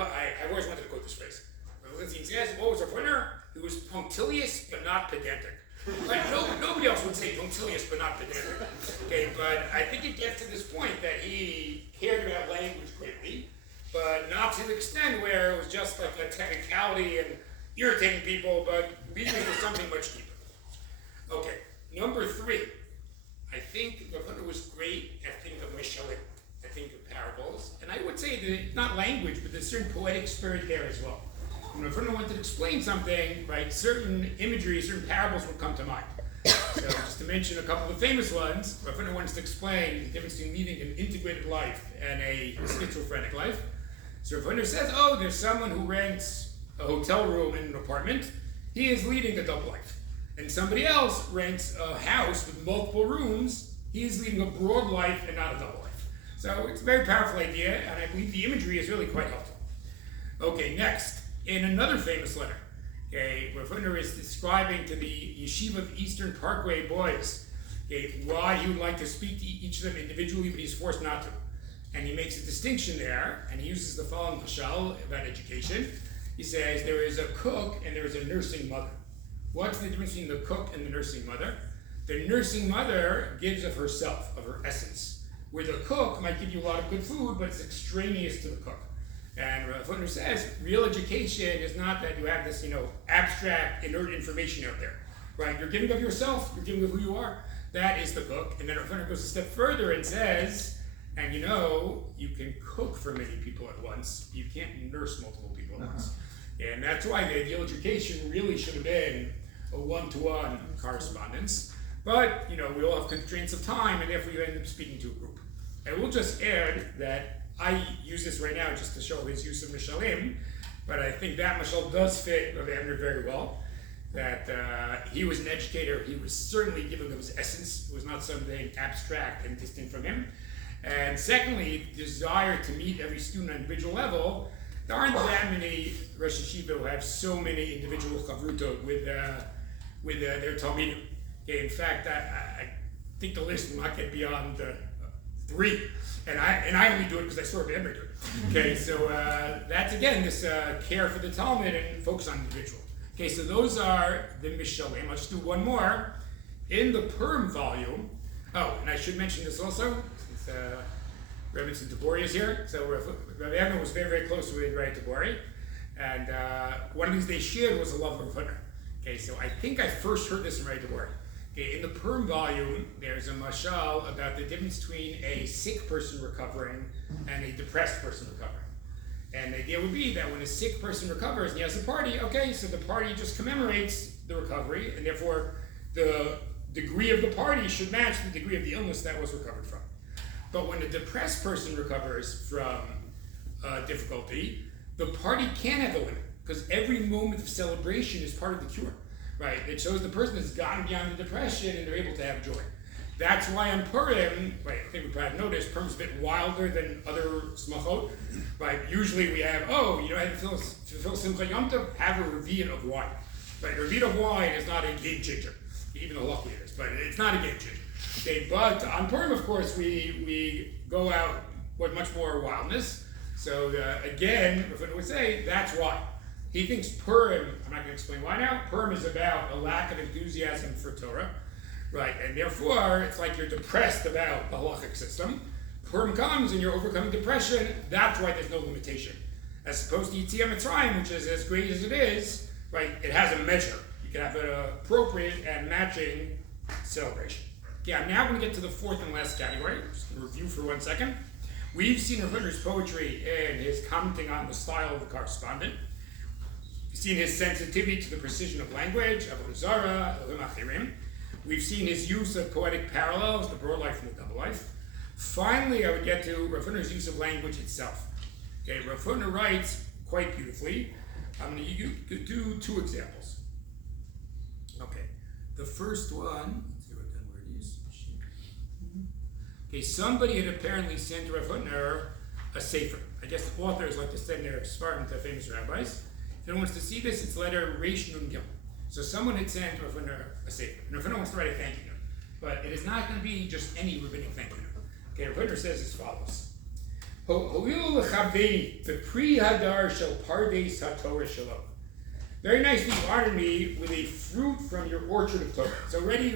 always wanted to quote this phrase. Rav Lichtenstein says, what was Rav Huna? He was punctilious but not pedantic. Right? Nobody else would say punctilious but not pedantic. Okay, but I think it gets to this point that he cared about language greatly, but not to the extent where it was just like a technicality and irritating people, but leading to something much deeper. Okay, number 3. I think Rav Huna was great at thinking of mishalim, at thinking of parables, and I would say that not language, but there's a certain poetic spirit there as well. When Rav Huna wanted to explain something, right, certain imagery, certain parables would come to mind. So just to mention a couple of famous ones, Rav Huna wants to explain the difference between leading an integrated life and a schizophrenic life. So Rav Huna says, there's someone who rents a hotel room in an apartment. He is leading a double life. And somebody else rents a house with multiple rooms. He is leading a broad life and not a double life. So it's a very powerful idea, and I believe the imagery is really quite helpful. Okay, next, in another famous letter, Rav Huna is describing to the Yeshiva of Eastern Parkway boys why he would like to speak to each of them individually, but he's forced not to. And he makes a distinction there, and he uses the following mashal about education. He says there is a cook and there is a nursing mother. What's the difference between the cook and the nursing mother? The nursing mother gives of herself, of her essence, where the cook might give you a lot of good food, but it's extraneous to the cook. And Rav Huna says real education is not that you have this, abstract, inert information out there, right? You're giving of yourself, you're giving of who you are. That is the cook. And then Rav Huna goes a step further and says, and you can cook for many people at once. You can't nurse multiple people at once. And that's why the ideal education really should have been a one-to-one correspondence. But, we all have constraints of time, and therefore you end up speaking to a group. And we'll just add that I use this right now just to show his use of mishalim, but I think that mashal does fit Rabbi Ebner very well. That he was an educator, he was certainly giving of his essence. It was not something abstract and distant from him. And secondly, desire to meet every student on an individual level. There aren't that many Rosh Yeshiva who have so many individual chavrutot with their talmidim. Okay, in fact, I think the list will not get beyond 3, and I only do it because I saw Ebner do it. Okay, so that's again this care for the Talmud and focus on individual. Okay, so those are the mishalim. I'll just do one more. In the Purim volume, and I should mention this also, since Rabbi Tabori is here. So Rabbi Ebner was very, very close with Rabbi Tabori, and one of the things they shared was a love of Rav Huna. Okay, so I think I first heard this from Rabbi Tabori. Okay, in the Purim volume, there's a mashal about the difference between a sick person recovering and a depressed person recovering. And the idea would be that when a sick person recovers and he has a party, okay, so the party just commemorates the recovery, and therefore the degree of the party should match the degree of the illness that was recovered from. But when a depressed person recovers from difficulty, the party can have a limit, because every moment of celebration is part of the cure, right? It shows the person has gotten beyond the depression and they're able to have joy. That's why on Purim, right, I think we probably noticed, Purim's a bit wilder than other smachot. Right, usually we have, you know, to fulfill Simcha Yom Tov, have a revi'ah of wine. Right, a revi'ah of wine is not a game changer, even though luckily it is, but it's not a game changer. Okay, but on Purim, of course, we go out with much more wildness. So again, Rabbi would say that's why. He thinks Purim, I'm not going to explain why now, Purim is about a lack of enthusiasm for Torah, right? And therefore, it's like you're depressed about the halachic system. Purim comes and you're overcoming depression, that's why there's no limitation. As opposed to Yetziat Mitzrayim, which is as great as it is, right, it has a measure. You can have an appropriate and matching celebration. Okay, I'm now going to get to the fourth and last category. Just going to review for 1 second. We've seen Rabbi's poetry and his commenting on the style of the correspondent. We've seen his sensitivity to the precision of language, Avodah Zarah, Elohim Achirim. We've seen his use of poetic parallels, the broad life and the double life. Finally, I would get to Rabbi's use of language itself. Okay, Rabbi writes quite beautifully. I'm going to do 2 examples. Okay, the first one, let's see what word it is. Okay, somebody had apparently sent Rav Hutner a sefer. I guess the authors like to send their Spartan to famous rabbis. If anyone wants to see this, it's letter Reish Nun Gimel. So someone had sent Rav Hutner a sefer. And Rav Hutner wants to write a thank you note. But it is not going to be just any rabbinic thank you note. Okay, Rav Hutner says as follows. Ho'il l'chaveni, b'pri hadar shel pardes haTorah shalom. Very nicely you honored me with a fruit from your orchard of Torah. So already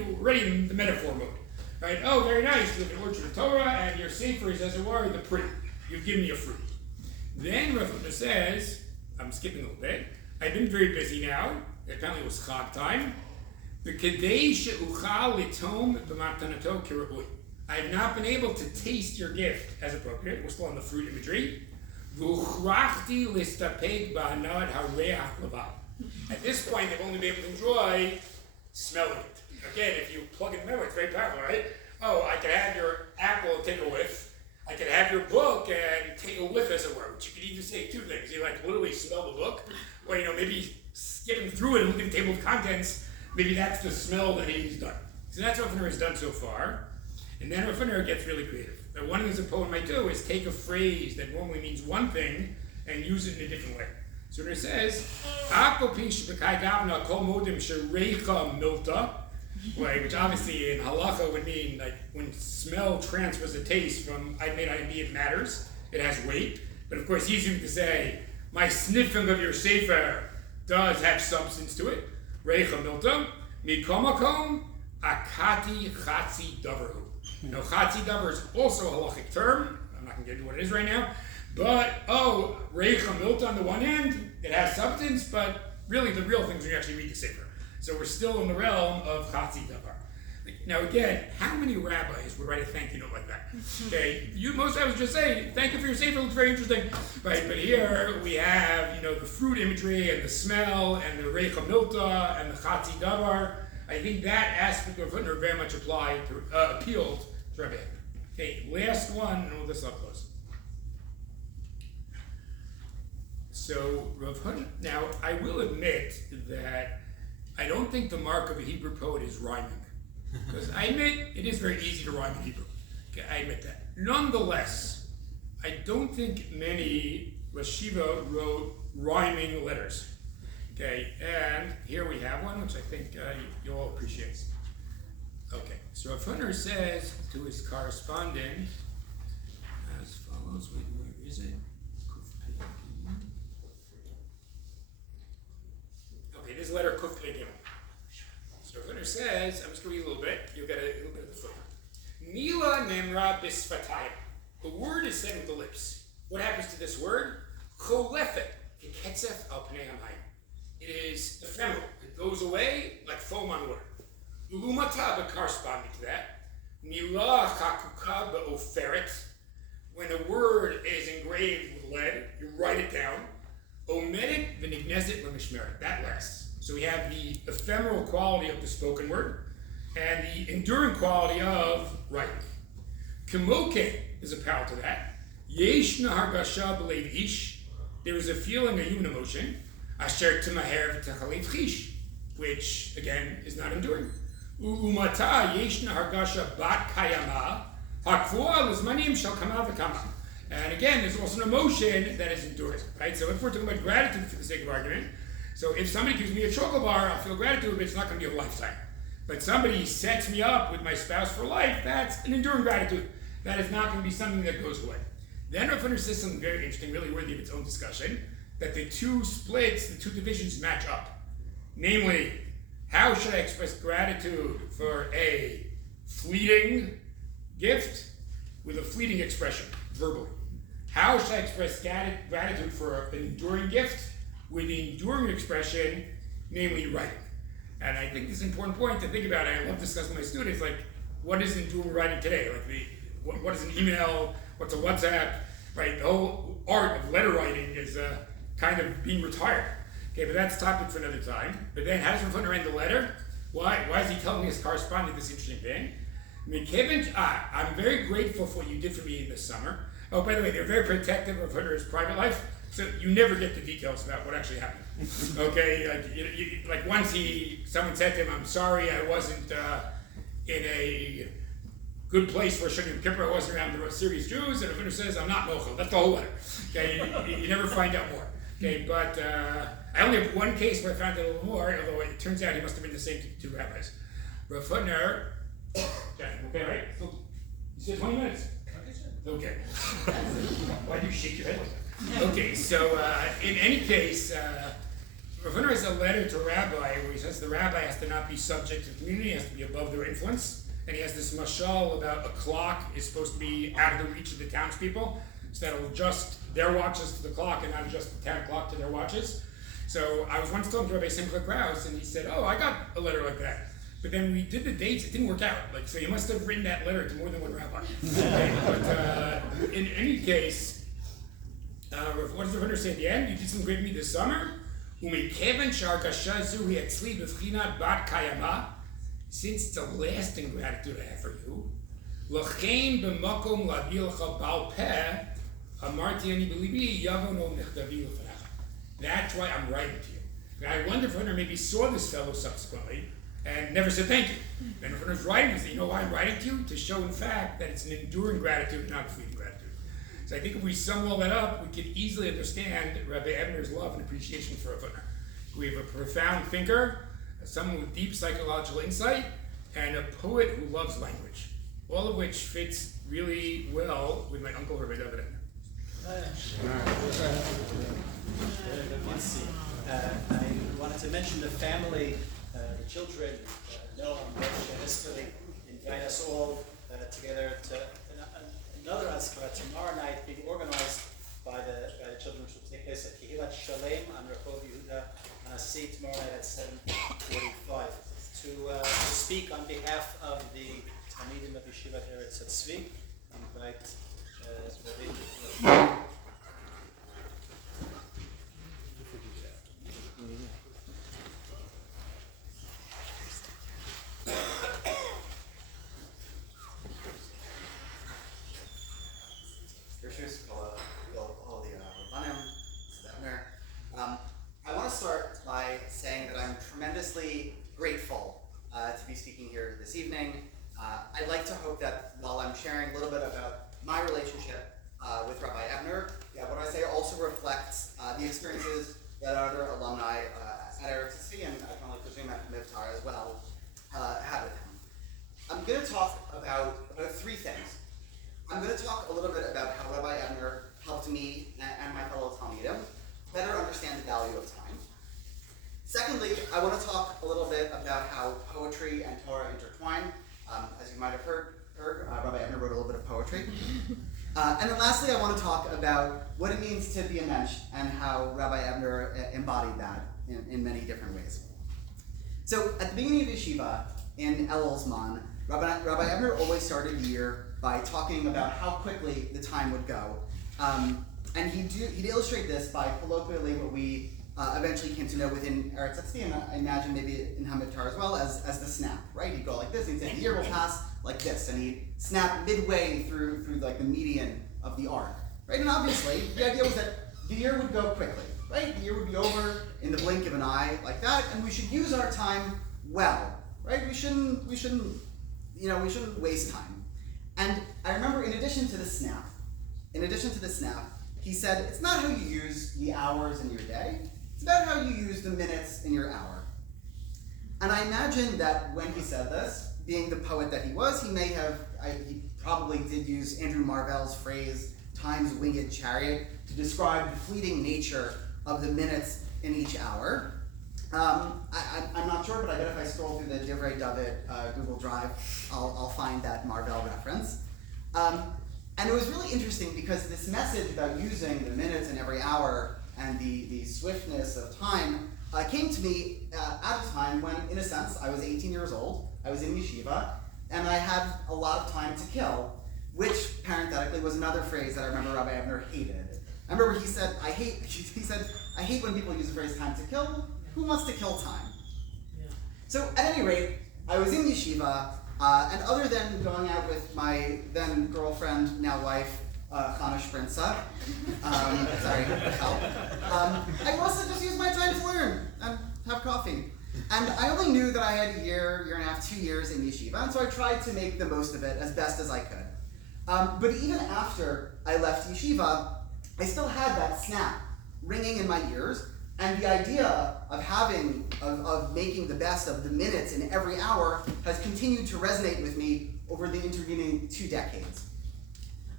in the metaphor mode. Right? Oh, very nice. You have an orchard of Torah, and your sefer is, as it were, the pri. You've given me a fruit. Then Rav Hutner says, I'm skipping a little bit. I've been very busy now. Apparently it was Chag time. V'kedei she'uchal litom b'matanato kira'ui. I have not been able to taste your gift as appropriate. We're still on the fruit imagery. V'uchrachti listapeg ba'anad hareach levad. At this point, I've only been able to enjoy smelling it. Again, if you plug in the memory, it's very powerful, right? Oh, I could have your apple and take a whiff. I could have your book and take a whiff, as it were. Which you could even say 2 things. You like literally smell the book, or maybe skipping through it and looking at the table of contents. Maybe that's the smell that he's done. So that's what Ebner has done so far. And then Ebner gets really creative. Now, one of the things a poem might do is take a phrase that normally means one thing and use it in a different way. So it says, milta, right, which obviously in halacha would mean like when smell transfers a taste from I made I be, it matters. It has weight. But of course, easy to say, my sniffing of your sefer does have substance to it. Reicha milta, mikomakom, akati chatzi davaru. Now, chatzi davar is also a halachic term. I'm not going to get into what it is right now. But, reicha milta on the one hand, it has substance, but really the real things when you actually read the sefer. So we're still in the realm of chatzi davar. Now again, how many rabbis would write a thank you note like that? Okay, most rabbis just say, thank you for your sefer, it looks very interesting. Right, but here we have, the fruit imagery and the smell and the reicha milta and the chatzi davar. I think that aspect of Hutner very much applied to, appealed to Rabbi. Okay, last one, and we'll just up close. So, Rav Hutner, now I will admit that I don't think the mark of a Hebrew poet is rhyming. Because I admit it is very easy to rhyme in Hebrew. Okay, I admit that. Nonetheless, I don't think many Rashiva wrote rhyming letters. Okay, and here we have one, which I think you'll all appreciate. Okay, so Rav Hutner says to his correspondent as follows. Wait, where is it? Okay, this letter Kuf Pegim. So Rav Hutner says, I'm just going to read a little bit. You'll get a little bit of the flavor. Mila nemra bisfatayim. The word is said with the lips. What happens to this word? Cholefet ketzef al pnei hamayim. It is ephemeral. It goes away like foam on water. Lumata, but corresponding to that. Milah chakuka be'oferet. When a word is engraved with lead, you write it down. Omedet v'nignezet l'mishmeret. That lasts. So we have the ephemeral quality of the spoken word and the enduring quality of writing. Kemoke is a parallel to that. Yesh nahargasha b'leiv ish. There is a feeling, a human emotion. Asher timaher v'techalev chish, which again is not enduring. Umata yeshna hargasha bat kayama, hakvua lizmanim shall kama v'kama. And again, there's also an emotion that is enduring, right? So if we're talking about gratitude for the sake of argument, so if somebody gives me a chocolate bar, I'll feel gratitude, but it's not going to be a lifetime. But somebody sets me up with my spouse for life, that's an enduring gratitude. That is not going to be something that goes away. Then Rav Hutner says something very interesting, really worthy of its own discussion, that the two splits, the two divisions match up. Namely, how should I express gratitude for a fleeting gift with a fleeting expression, verbally? How should I express gratitude for an enduring gift with the enduring expression, namely writing? And I think this is an important point to think about. I love discussing with my students, like, what is enduring writing today? Like, what is an email? What's a WhatsApp? Right? The whole art of letter writing is kind of being retired. Okay, but that's a topic for another time. But then, how does Rav Hutner end the letter? Why is he telling his correspondent this interesting thing? I'm very grateful for what you did for me this summer. Oh, by the way, they're very protective of Hutner's private life, so you never get the details about what actually happened. Okay, like once someone said to him, "I'm sorry, I wasn't in a good place for Shul Yom Kippur. I wasn't around the serious Jews," and Hutner says, "I'm not mochel." That's the whole letter. Okay, you never find out more. Okay, but I only have one case where I found out a little more, although it turns out he must have been the same two rabbis. Rav Hutner, okay, right? So, you said 20 minutes. Okay. Why do you shake your head like that? Okay, so in any case, Rav Hutner has a letter to a rabbi where he says the rabbi has to not be subject to the community, he has to be above their influence, and he has this mashal about a clock is supposed to be out of the reach of the townspeople, so that it will adjust their watches to the clock and not adjust the town clock to their watches. So I was once talking to Rabbi Simcha Kraus, and he said, "Oh, I got a letter like that." But then we did the dates, it didn't work out. Like, so you must have written that letter to more than one rabbi. Okay, but in any case, what does the Hutner say at the end? You did something great for me this summer. Since it's a lasting gratitude I have for you, that's why I'm writing to you. I wonder if Hutner maybe saw this fellow subsequently and never said thank you. And if Hutner's writing, he said, "You know why I'm writing to you? To show, in fact, that it's an enduring gratitude, not a fleeting gratitude." So I think if we sum all that up, we can easily understand Rabbi Ebner's love and appreciation for Hutner. We have a profound thinker, someone with deep psychological insight, and a poet who loves language, all of which fits really well with my uncle Rabbi David Ebner. I wanted to mention the family, the children, Noah and Moshe History, invite us all together to another Askara tomorrow night, being organized by the children, which will take place at Kehilat Shalem on Rehov Yehuda Nasi tomorrow night at 7:45 to speak on behalf of the Talmidim of Yeshivat Eretz Tzvi. Invite Rabbi. I want to start by saying that I'm tremendously grateful to be speaking here this evening. I'd like to hope that while I'm sharing a little bit about my relationship with Rabbi Ebner, what I say also reflects the experiences that other alumni at Eretz Tzvi, and I can only presume at Mivtar as well, had with him. I'm going to talk about three things. I'm going to talk a little bit about how Rabbi Ebner helped me and my fellow Talmidim better understand the value of time. Secondly, I want to talk a little bit about how poetry and Torah intertwine. As you might have heard, Rabbi Ebner wrote a little bit of poetry. And then lastly, I want to talk about what it means to be a mensch and how Rabbi Ebner embodied that in many different ways. So at the beginning of Yeshiva in Elul Zman, Rabbi Ebner always started the year by talking about how quickly the time would go. And he'd illustrate this by colloquially what we eventually came to know within Eretz Tzvi, and I imagine maybe in Hamidtar as well, as the snap, right? He'd go like this, and he'd say, the year will pass like this, and he'd snap midway through like the median of the arc, right? And obviously, the idea was that the year would go quickly, right? The year would be over in the blink of an eye like that, and we should use our time well, right? We shouldn't waste time. And I remember in addition to the snap, he said, it's not how you use the hours in your day, it's about how you use the minutes in your hour. And I imagine that when he said this, being the poet that he was, he probably did use Andrew Marvell's phrase, time's winged chariot, to describe the fleeting nature of the minutes in each hour. I'm not sure, but I bet if I scroll through the Divrei David Google Drive, I'll find that Marvell reference. And it was really interesting because this message about using the minutes in every hour and the swiftness of time came to me at a time when, in a sense, I was 18 years old, I was in yeshiva, and I had a lot of time to kill, which, parenthetically, was another phrase that I remember Rabbi Ebner hated. I remember he said, I hate when people use the phrase time to kill. Who wants to kill time? Yeah. So, at any rate, I was in yeshiva, and other than going out with my then girlfriend, now wife, Chana Sprinza, I mostly just used my time to learn and have coffee. And I only knew that I had a year and a half, 2 years in yeshiva, and so I tried to make the most of it as best as I could. But even after I left yeshiva, I still had that snap ringing in my ears, and the idea of making the best of the minutes in every hour has continued to resonate with me over the intervening 2 decades.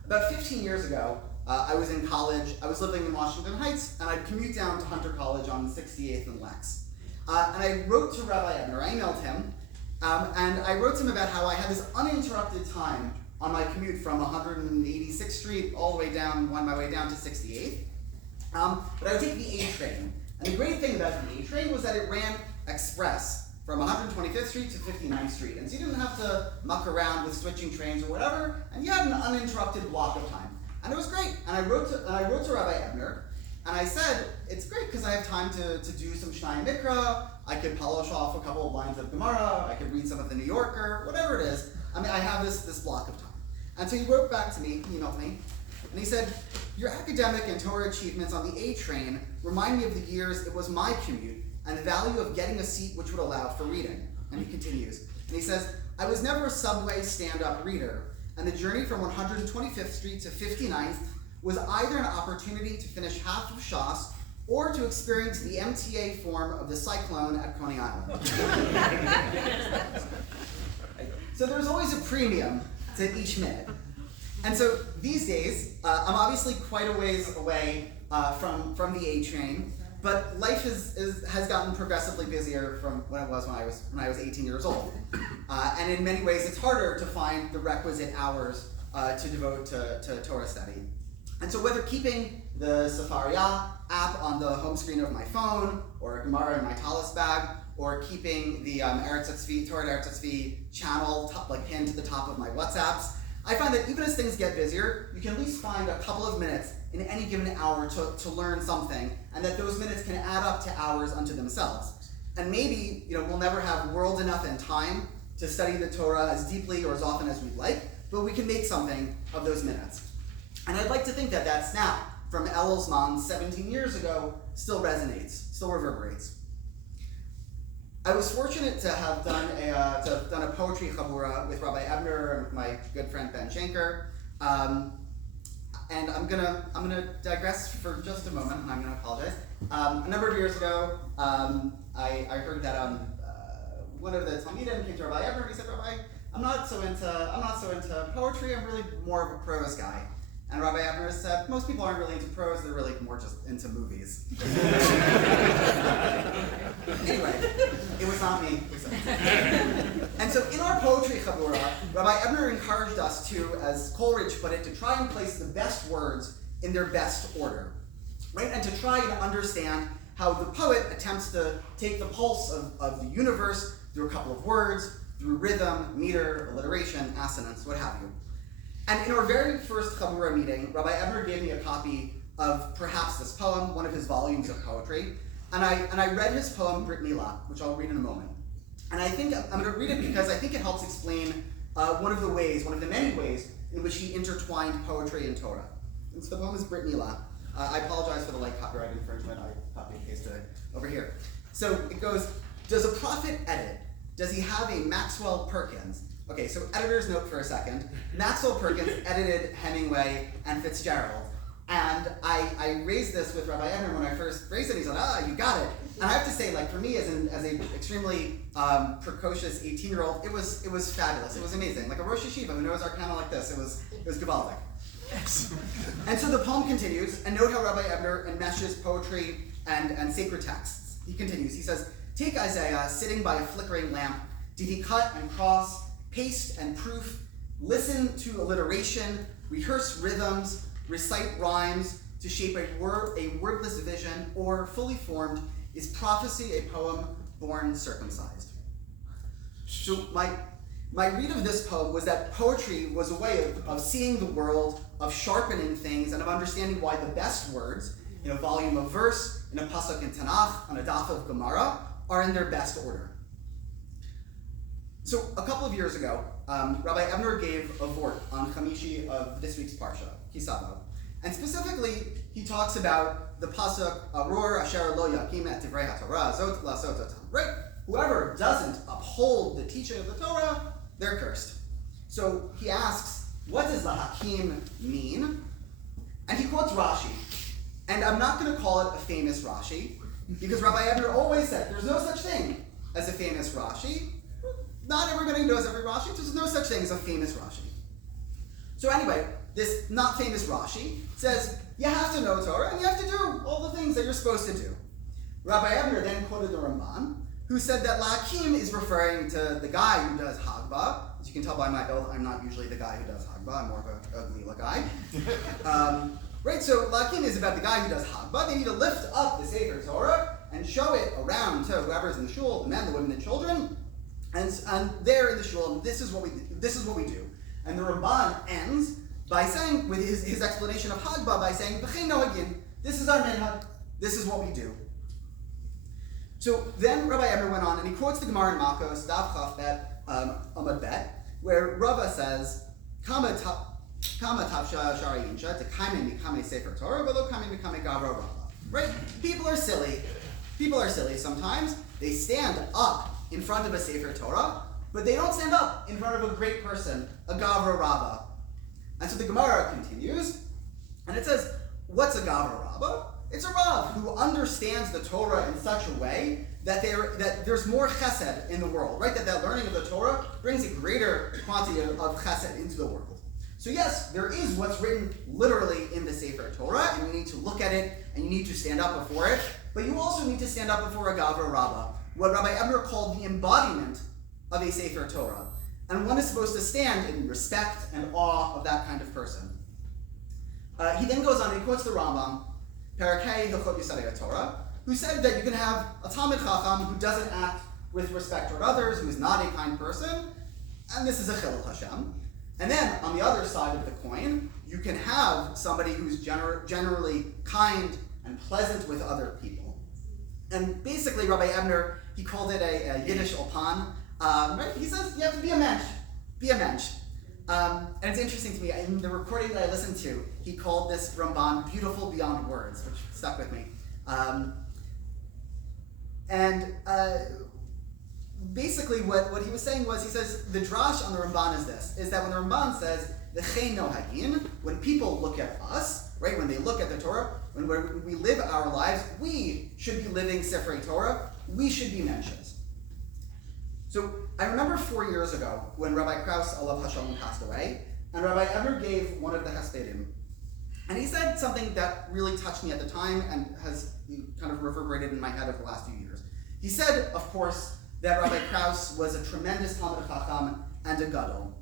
About 15 years ago, I was in college. I was living in Washington Heights, and I'd commute down to Hunter College on 68th and Lex. And I wrote to Rabbi Ebner. I emailed him, and I wrote to him about how I had this uninterrupted time on my commute from 186th Street all the way down, wound my way down to 68th. But I would take the A train. And the great thing about the A train was that it ran express from 125th Street to 59th Street. And so you didn't have to muck around with switching trains or whatever, and you had an uninterrupted block of time. And it was great. And I wrote to Rabbi Ebner, and I said, it's great because I have time to do some Shnai Mikra, I could polish off a couple of lines of Gemara, I could read some of the New Yorker, whatever it is. I mean, I have this block of time. And so he wrote back to me, he emailed me, and he said, your academic and Torah achievements on the A train remind me of the years it was my commute and the value of getting a seat which would allow for reading. And he continues, and he says, I was never a subway stand-up reader, and the journey from 125th Street to 59th was either an opportunity to finish half of Shas or to experience the MTA form of the cyclone at Coney Island. So there's always a premium to each minute. And so these days, I'm obviously quite a ways away from the A train, but life has gotten progressively busier from when it was when I was 18 years old. And in many ways, it's harder to find the requisite hours to devote to Torah study. And so whether keeping the Sefaria app on the home screen of my phone, or a Gemara in my Talis bag, or keeping the Torah Eretz Tzvi channel pinned to the top of my WhatsApps, I find that even as things get busier, you can at least find a couple of minutes in any given hour to learn something, and that those minutes can add up to hours unto themselves. And maybe we'll never have world enough and time to study the Torah as deeply or as often as we'd like, but we can make something of those minutes. And I'd like to think that snap from Elul Zman 17 years ago still resonates, still reverberates. I was fortunate to have done a poetry chabura with Rabbi Ebner and with my good friend Ben Schenker. And I'm gonna digress for just a moment, and I'm gonna apologize. A number of years ago, I heard that one of the Talmidim came to Rabbi Ebner and he said, Rabbi, I'm not so into poetry. I'm really more of a prose guy. And Rabbi Ebner said, most people aren't really into prose, they're really more just into movies. Anyway, it was not me. And so in our poetry chabura, Rabbi Ebner encouraged us to, as Coleridge put it, to try and place the best words in their best order, right? And to try and understand how the poet attempts to take the pulse of the universe through a couple of words, through rhythm, meter, alliteration, assonance, what have you. And in our very first Chabura meeting, Rabbi Ebner gave me a copy of perhaps this poem, one of his volumes of poetry, and I read his poem Brit Milah, which I'll read in a moment. And I think I'm going to read it because I think it helps explain one of the many ways in which he intertwined poetry and Torah. And so the poem is Brit Milah. I apologize for the light copyright infringement. I copy and pasted it over here. So it goes, does a prophet edit does he have a Maxwell Perkins? Okay, so editor's note for a second. Maxwell Perkins edited Hemingway and Fitzgerald. And I raised this with Rabbi Ebner when I first raised it. He said, you got it. And I have to say, like, for me as an extremely precocious 18-year-old, it was fabulous. It was amazing. Like a Rosh Yeshiva who knows Arcana like this. It was gewaldic. Yes. And so the poem continues, and note how Rabbi Ebner enmeshes poetry and sacred texts. He continues. He says, take Isaiah sitting by a flickering lamp. Did he cut and cross, paste and proof, listen to alliteration, rehearse rhythms, recite rhymes to shape a wordless vision, or fully formed, is prophecy a poem born circumcised? So my read of this poem was that poetry was a way of seeing the world, of sharpening things, and of understanding why the best words in a volume of verse, in a pasuk in Tanakh, on a daf of Gemara, are in their best order. So a couple of years ago, Rabbi Ebner gave a vort on Chamishi of this week's Parsha, Kisavo. And specifically, he talks about the pasuk, Aror asher lo yakim et divrei haTorah, zot lasot otam. Right? Whoever doesn't uphold the teaching of the Torah, they're cursed. So he asks, what does lahakim mean? And he quotes Rashi. And I'm not going to call it a famous Rashi, because Rabbi Ebner always said, there's no such thing as a famous Rashi. Not everybody knows every Rashi, there's no such thing as a famous Rashi. So anyway, this not famous Rashi says, you have to know Torah, and you have to do all the things that you're supposed to do. Rabbi Ebner then quoted the Ramban, who said that Lahakim is referring to the guy who does Hagbah. As you can tell by my build, I'm not usually the guy who does Hagbah, I'm more of a Glila guy. Right, so Lahakim is about the guy who does Hagbah. They need to lift up the Sefer Torah and show it around to whoever's in the shul, the men, the women, the children, and they're in the shul, and this is what we do. And the Ramban ends by saying, with his explanation of Hagbah, by saying, B'chein nohagin, this is our minhag, this is what we do. So then Rabbi Ebner went on, and he quotes the Gemara in Makos, Daf Chaf Bet, Amud Bet, where Rava says, Kama tafsha shari insha, tekame mikame sefer Torah, velo kame mikame gavra Rava. Right? People are silly. People are silly sometimes. They stand up in front of a sefer Torah, but they don't stand up in front of a great person, a gavra Rava. And so the Gemara continues, and it says, what's a gavra Rava? It's a Rav who understands the Torah in such a way that there's more chesed in the world, right? That learning of the Torah brings a greater quantity of chesed into the world. So yes, there is what's written literally in the Sefer Torah, and you need to look at it, and you need to stand up before it, but you also need to stand up before a Gavra Rabbah, what Rabbi Ebner called the embodiment of a Sefer Torah. And one is supposed to stand in respect and awe of that kind of person. He then goes on, he quotes the Rambam, Parakei Hilchot Yisarei Torah, who said that you can have a Talmid Chacham who doesn't act with respect toward others, who is not a kind person, and this is a Chilul Hashem. And then, on the other side of the coin, you can have somebody who's generally kind and pleasant with other people. And basically, Rabbi Ebner, he called it a Yiddish Ulpan. Right? He says, you have to be a mensch. Be a mensch. And it's interesting to me, in the recording that I listened to, he called this Ramban beautiful beyond words, which stuck with me. Basically what he was saying was, he says, the drash on the Ramban is this, is that when the Ramban says, V'chein nohagin, when people look at us, right, when they look at the Torah, when we live our lives, we should be living Sifrei Torah, we should be menshes. So I remember 4 years ago when Rabbi Krauss, Alav Hashalom, passed away, and Rabbi Ebner gave one of the Hespedim. And he said something that really touched me at the time and has kind of reverberated in my head over the last few years. He said, of course, that Rabbi Krauss was a tremendous Talmid Chacham and a Gadol.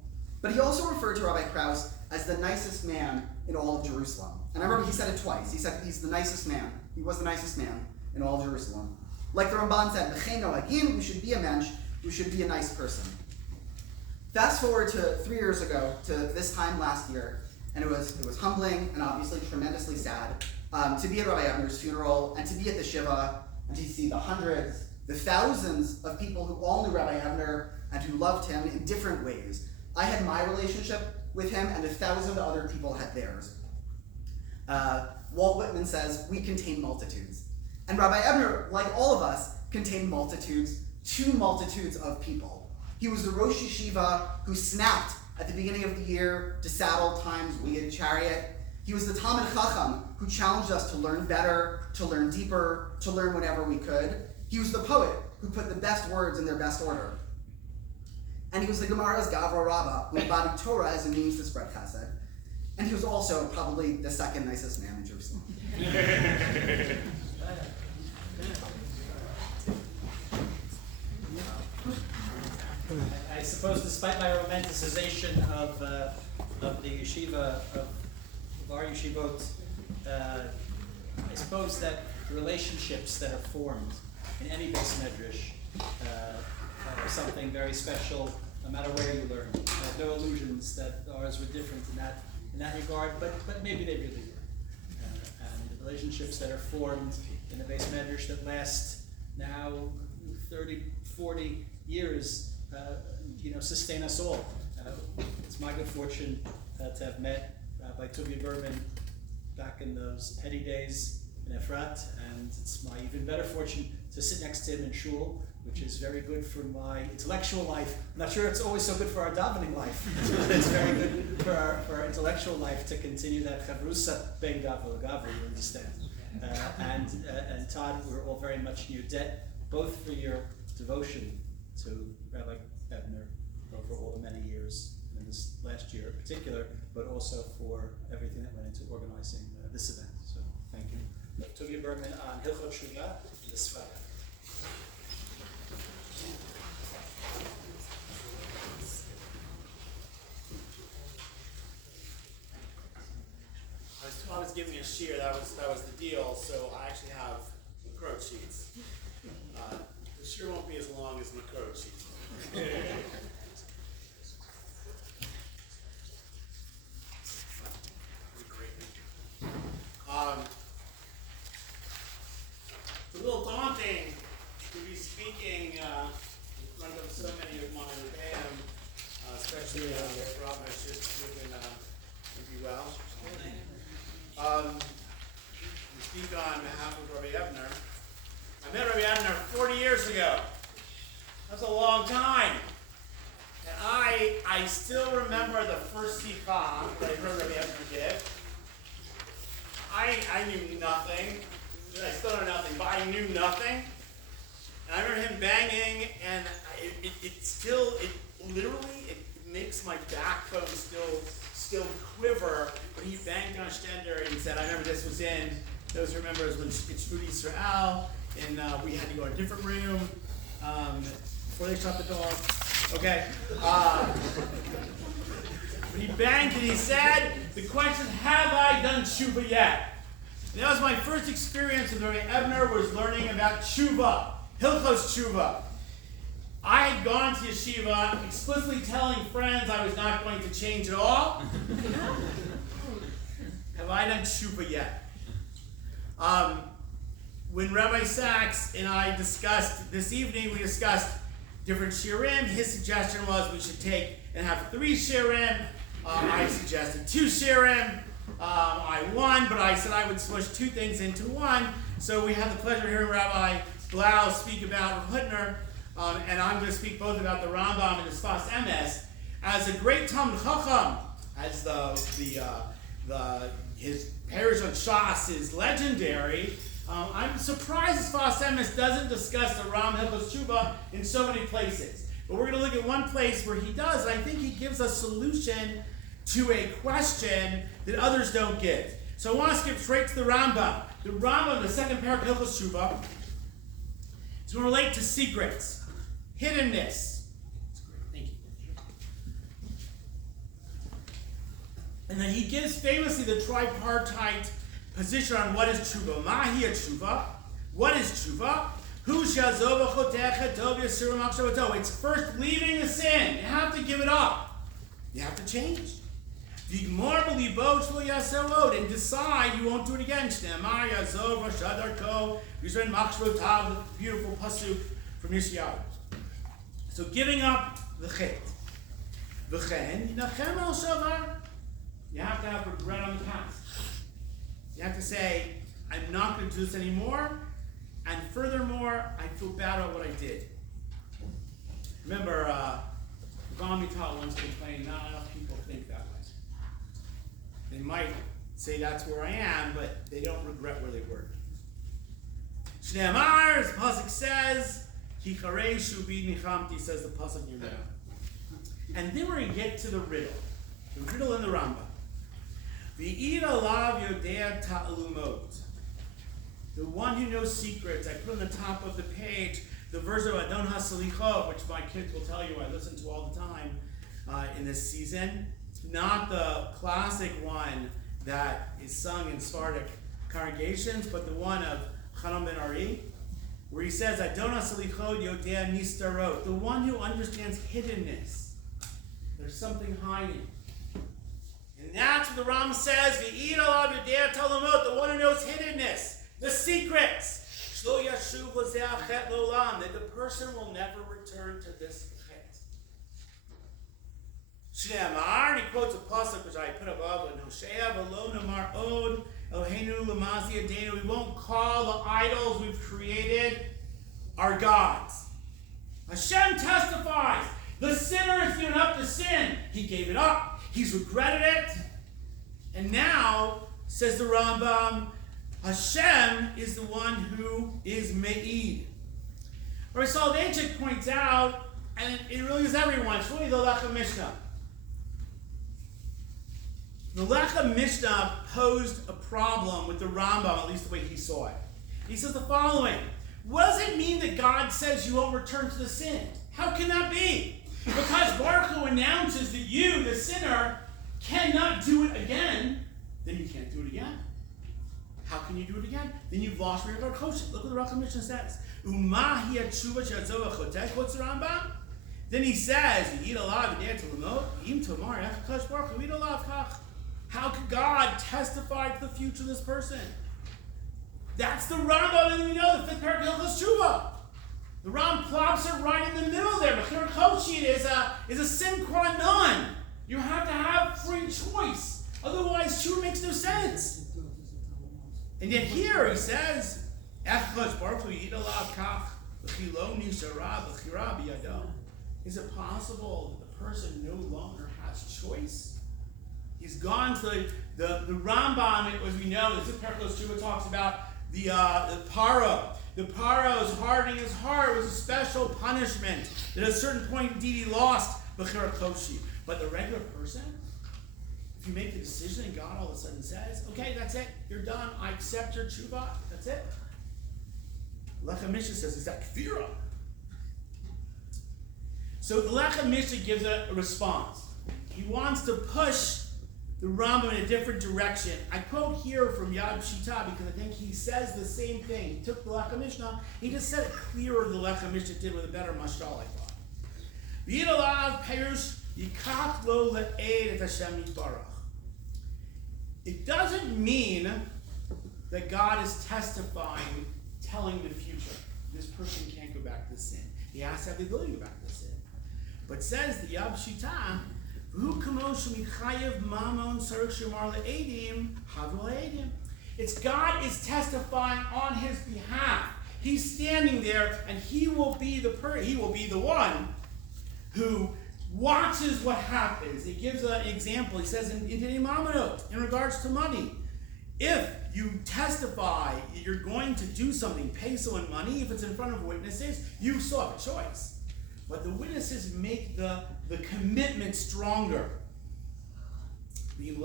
But he also referred to Rabbi Krauss as the nicest man in all of Jerusalem. And I remember he said it twice. He said he's the nicest man. He was the nicest man in all of Jerusalem. Like the Ramban said, V'chein nohagin, we should be a mensch, we should be a nice person. Fast forward to 3 years ago, to this time last year, and it was humbling and obviously tremendously sad to be at Rabbi Ebner's funeral and to be at the Shiva and to see the hundreds, the thousands of people who all knew Rabbi Ebner and who loved him in different ways. I had my relationship with him, and 1,000 other people had theirs. Walt Whitman says, we contain multitudes. And Rabbi Ebner, like all of us, contained multitudes two multitudes of people. He was the Rosh Yeshiva who snapped at the beginning of the year to saddle time's winged chariot. He was the Talmid Chacham who challenged us to learn better, to learn deeper, to learn whenever we could. He was the poet who put the best words in their best order. And he was the Gemara's Gavra Rabbah, who embodied Torah as a means to spread chesed. And he was also probably the second nicest man in Jerusalem. I suppose, despite my romanticization of the yeshiva, of our yeshivot, I suppose that the relationships that are formed in any base medrash are something very special, no matter where you learn. I have no illusions that ours were different in that regard, but maybe they really were. And the relationships that are formed in the base medrash that last now 30, 40 years, sustain us all. It's my good fortune to have met Rabbi Tuvia Berman back in those heady days in Efrat, and it's my even better fortune to sit next to him in shul, which is very good for my intellectual life. I'm not sure it's always so good for our davening life. It's very good for our intellectual life to continue that chavrusa ben gavra l'gavra, you understand. And Todd, we're all very much in your debt, both for your devotion to Rabbi Ebner over all the many years, and this last year in particular, but also for everything that went into organizing this event. So thank you. Tuvia Berman on Hilchot Shuvah, the Sfara. I was giving a shear. That was the deal. So I actually have macro sheets. The shear won't be as long as macro sheets. It's a little daunting to be speaking in front of so many of my fam, especially Rabbi should be well. To speak on behalf of Rabbi Ebner. I met Rabbi Ebner 40 years ago. That's a long time. And I still remember the first sikha that I heard Rabbi Ebner give. I knew nothing. I still know nothing, but I knew nothing. And I remember him banging, and it literally makes my backbone still quiver when he banged on Stender and said, I remember this was in, those remember it was when it's Shvut Yisrael, and we had to go to a different room before they shut the door. Okay. When he banged and he said, the question, have I done tshuva yet? And that was my first experience with Rabbi Ebner, was learning about tshuva, Hilchos tshuva. I had gone to yeshiva explicitly telling friends I was not going to change at all. Have I done tshuva yet? When Rabbi Sachs and I discussed this evening, we discussed different shirim. His suggestion was we should take and have 3 shirim. I suggested 2 shirim. I won, but I said I would smush 2 things into one. So we had the pleasure of hearing Rabbi Blau speak about Hutner, and I'm going to speak both about the Rambam and the Sfas Emes. As a great Talmid Chacham, as his parish on Shas is legendary, I'm surprised Sfas Emes doesn't discuss the Ram Hilchos Tshuva in so many places. But we're going to look at one place where he does, and I think he gives a solution to a question that others don't give. So I want to skip straight to the Rambam. The Rambam, the second parak of Hilchos Tshuva, is going to relate to secrets, hiddenness. That's great, thank you. And then he gives famously the tripartite position on what is tshuva. Mahi tshuva. What is tshuva? It's first leaving the sin. You have to give it up. You have to change. And decide you won't do it again. Beautiful pasuk from Yeshayahu. So giving up the chet. You have to have regret on the past. You have to say, I'm not going to do this anymore. And furthermore, I feel bad about what I did. Remember, Amital once complained, not enough people think that way. They might say that's where I am, but they don't regret where they were. Shneamar, as the pasuk says, Hicharei shubi nichamti, says the pasuk you know. And then we're going to get to the riddle in the Rambam. V'ir alav yodea ta'alumot. The one who knows secrets. I put on the top of the page the verse of Adon HaSalichot, which my kids will tell you I listen to all the time in this season. It's not the classic one that is sung in Sephardic congregations, but the one of Chanam ben Ari, where he says, Adon HaSalichot yodea nistarot. The one who understands hiddenness. There's something hiding. And that's what the Rambam says, V'ir alav yodea ta'alumot, the one who knows hiddenness. The secrets. That the person will never return to this chet. Shneamar, he quotes a pasuk which I put above, and Hosea v'lo namar od Eloheinu l'mazi adenu. We won't call the idols we've created our gods. Hashem testifies. The sinner has given up the sin. He gave it up. He's regretted it. And now, says the Rambam, Hashem is the one who is Me'id. Rabbi Soloveitchik points out, and it really is everyone, it's really the Lechem Mishnah. The Lechem Mishnah posed a problem with the Rambam, at least the way he saw it. He says the following: what does it mean that God says you won't return to the sin? How can that be? Because Baruch Hu announces that you, the sinner, cannot do it again, then you can't do it again. How can you do it again? Then you've lost your kosher. Look what the Lechem Mishnah says. Umahi tshuva she'atzova chotek. What's the Rambam? Then he says, "Eat alav yedei t'lamot im tomar echakash baruch hu eat alav kach." How could God testify to the future of this person? That's the Rambam, and we know the fifth paragraph of tshuva. The Rambam plops it right in the middle there. B'chir koshit is a sin qua non. You have to have free choice. Otherwise, tshuva makes no sense. And yet here he says, is it possible that the person no longer has choice? He's gone to the Rambam, as we know, the Perkos Tshuva talks about the Paro. The Paro's hardening his heart was a special punishment that at a certain point indeed he lost B'chir Koshi. But the regular person, if you make the decision and God all of a sudden says, okay, that's it, you're done, I accept your tshuva, that's it. Lechem Mishnah says, is that kfira? So the Lechem Mishnah gives a response. He wants to push the Rambam in a different direction. I quote here from Yad Shita because I think he says the same thing. He took the Lechem Mishnah, he just said it clearer than the Lechem Mishnah did with a better mashal, I thought. V'yidalav perush yikach lo le'ed et Hashem yitbarach. It doesn't mean that God is testifying, telling the future. This person can't go back to sin. He has to have the ability to go back to sin. But says the Yab Shita, it's God is testifying on his behalf. He's standing there, and he will be the one who watches what happens. He gives an example. He says in regards to money, if you testify you're going to do something, pay someone money, if it's in front of witnesses, you still have a choice. But the witnesses make the commitment stronger. If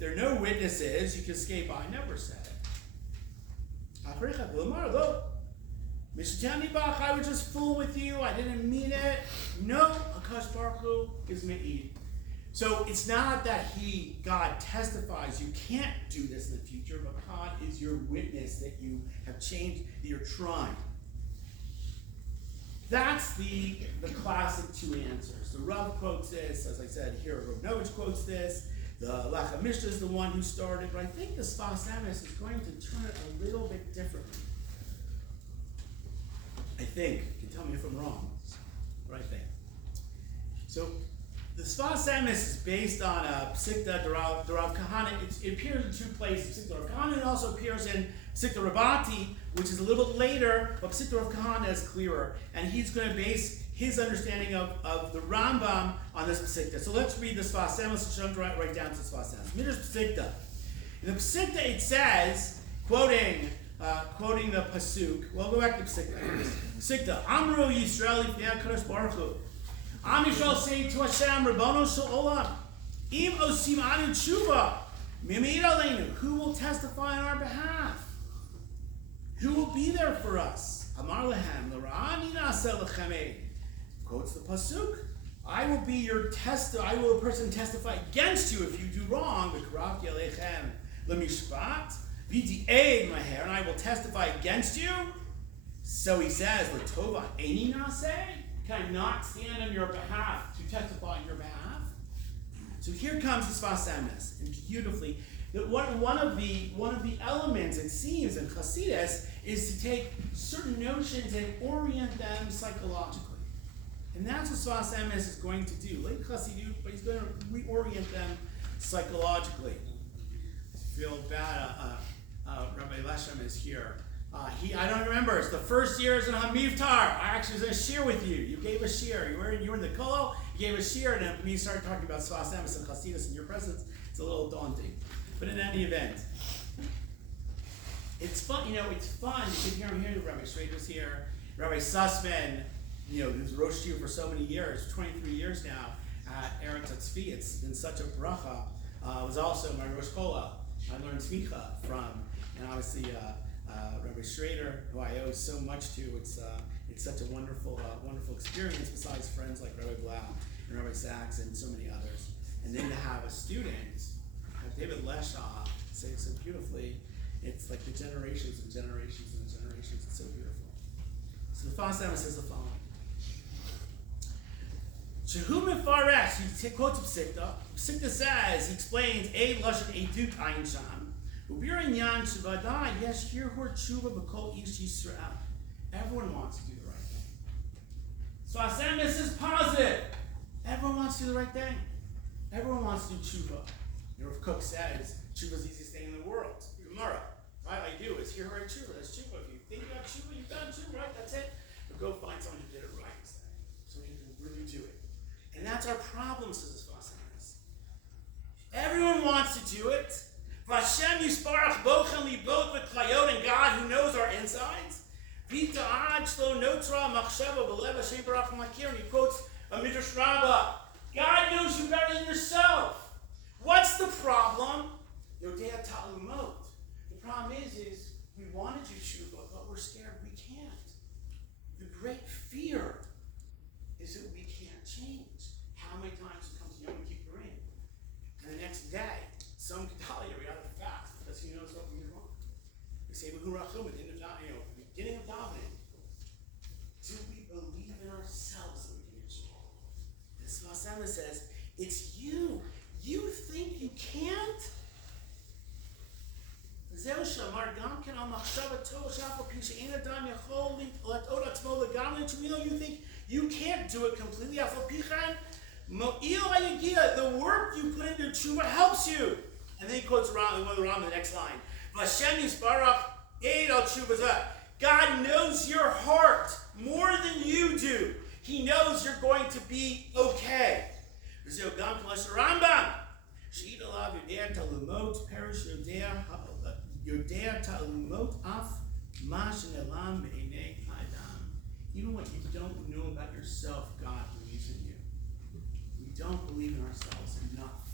there are no witnesses, you can escape. I never said it. I was just fooling with you. I didn't mean it. No, Akash Baruch Hu is Me'id. So it's not that God testifies you can't do this in the future, but God is your witness that you have changed, that you're trying. That's the classic two answers. The Rav quotes this, as I said here, Rabbi quotes this. The Lechem Mishnah is the one who started, but I think the Sfas Emes is going to turn it a little bit differently. I think. You can tell me if I'm wrong. What I think. So, The Sfas Emes is based on a Psikta Rav Kahana. It appears in two places, Psikta Rav Kahana, and also appears in Psikta Rabati, which is a little bit later, but Psikta Rav Kahana is clearer. And he's going to base his understanding of the Rambam on this Psikta. So let's read the Sfas Emes, so jump right down to the Sfas Emes. Midrash Psikta. In the Psikta it says, quoting the Pasuk, well, go back to Psikta. Psikta, Amru Yisrael Yifnei HaKadosh Baruch Hu. Am Yisrael say to Hashem, Rabbono Shel Olam, Im Osim Anu Tshuva, Mimid Aleinu, who will testify on our behalf? Who will be there for us? Amar Lehem, L'Ra'ani Na'aseh Lechem. Quotes the Pasuk, I will be your I will a person testify against you if you do wrong, V'karafti Alechem L'Mishpat, V'di'ed Maher, and I will testify against you. So he says, L'Tova Eini Na'aseh, can I not stand on your behalf to testify on your behalf? So here comes the Sfas Emes, and beautifully, that one of the elements it seems in Chassidus is to take certain notions and orient them psychologically, and that's what Sfas Emes is going to do. Like Chassidut, but he's going to reorient them psychologically. I feel bad. Rabbi Leshem is here. I don't remember. It's the first year as an Hamivtar. I actually was in a shir with you. You gave a shir. You were in the kollel. You gave a shir, and then we started talking about Sfas Emes and Chassidus in your presence. It's a little daunting, but in any event, it's fun. It's fun. You can hear Rabbi Schrader's here. Rabbi Sussman, who's Rosh Yeshiva for so many years, 23 years now at Eretz Tzvi. It's been such a bracha. Was also my Rosh Kollel. I learned Smicha from, and obviously. Rabbi Schrader, who I owe so much to, it's such a wonderful experience. Besides friends like Rabbi Blau and Rabbi Sachs and so many others, and then to have a student, David Leshaw, say it so beautifully. It's like the generations and generations and generations. It's so beautiful. So the Sfas Emes says the following: Shehu Mefaresh. He quotes Psikta. Psikta says, he explains a lashon edut ayin sham. Everyone wants to do the right thing. So Sfas Emes is positive. Everyone wants to do the right thing. Everyone wants to do tshuva. Rav Kook says tshuva is the easiest thing in the world. Gemara, right? I do. It's here, right? Tshuva. That's tshuva. If you think you have tshuva, you've done tshuva, right? That's it. But go find someone who did it right instead, so you can really do it. And that's our problem, says Sfas Emes. Everyone wants to do it. Hashem Yisparach Bochen Libot V'Klayot, and God who knows our insides. V'ta'ad Shlo Notra Machshava B'Lev Hashem Barach Makir, and he quotes a Midrash Rabbah. God knows you better than yourself. What's the problem? Yodea Ta'alumot. The problem is we want to do tshuva, but we're scared we can't. The great fear is that we can't change. How many times it comes to Yom Kippurim, and the next day, some Gedalia, we have to fast because he knows what we did wrong. We say, beginning of davening. Do we believe in ourselves that we can achieve? This Sfas Emes says, it's you. You think you can't? You think you can't do it completely. The work you put into tshuva helps you. And then he quotes one of the Ram in the next line. God knows your heart more than you do. He knows you're going to be okay. Even what you don't know about yourself, God believes in you. We don't believe in ourselves enough.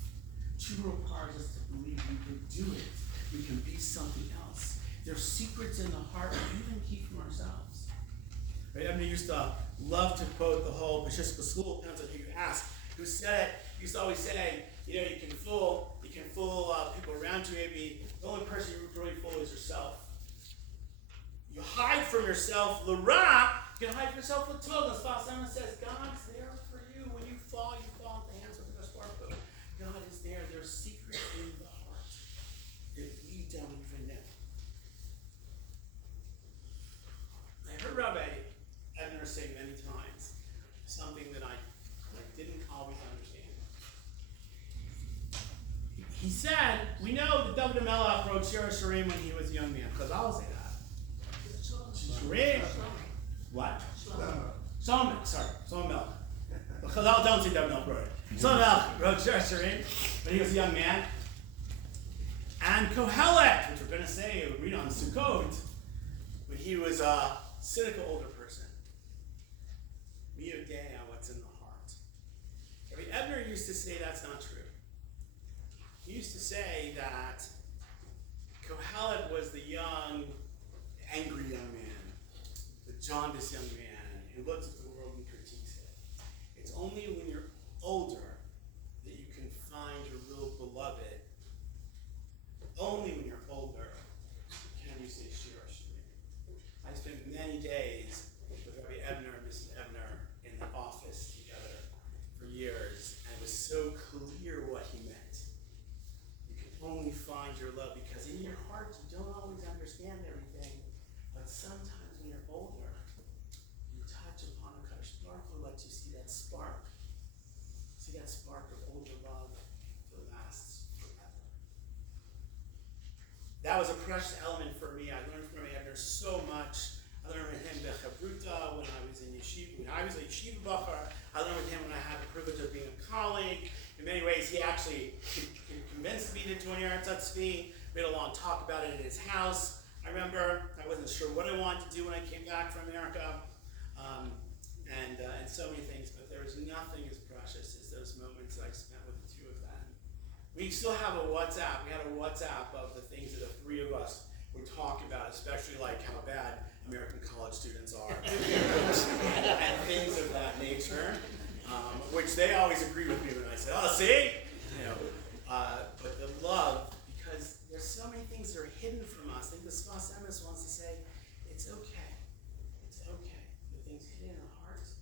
Tshuva requires us to believe we can do it. We can be something else. There's secrets in the heart we even keep from ourselves. Right? Ebner used to love to quote the whole B'shishka school, depends on who you ask, who said it. He used to always say, you can fool people around you. Maybe the only person you really fool is yourself. You hide from yourself, l'ra. You can hide from yourself with tov. The Sfas Emes says, God's there for you. When you fall at the hands of the Sparko. God is there. There's secrets in the heart that we don't even know. I heard Rabbi Ebner say many times something that I didn't always understand. said, we know that David HaMelech wrote Shir HaShirim when he was a young man. Chazal say that. Shirim. What? Solomon Melech. Chazal don't say David HaMelech wrote it. Solomon Melech wrote Shir HaShirim when he was a young man. And Kohelet, which we're going to say, we read on Sukkot, when he was a cynical older person. Mi yodea what's in the heart. Rabbi Ebner used to say that's not true. He used to say that Kohelet was the young, angry young man, the jaundiced young man who looks at the world and critiques it. It's only when you're older that you can find your real beloved. Only when you're older can you say Shir HaShirim. I spent many days with Rabbi Ebner and Mrs. Ebner in the office together for years, and it was so clear what he meant. You can only find your love because in your heart you don't always understand everything, but sometimes when you're older, you touch upon a Kadosh Baruch Hu lets you see that spark. See that spark of older love that lasts forever. That was a precious element for me. I learned from Ebner so much. I learned with him Bechabruta when I was in yeshiva. When I was a yeshiva bachar, I learned with him when I had the privilege of being a colleague. In many ways, he actually convinced me to join Yahrzeit. We had a long talk about it at his house. I remember I wasn't sure what I wanted to do when I came back from America, and so many things. But there was nothing as precious as those moments I spent with the two of them. We still have a WhatsApp. We had a WhatsApp of the things that the three of us would talk about, especially like how bad American college students are and things of that nature, which they always agree with me when I say, "Oh, see," but the love, because there's so many things that are hidden from us. I think the Sfas Emes wants to say, it's okay. It's okay. The things hidden in our hearts,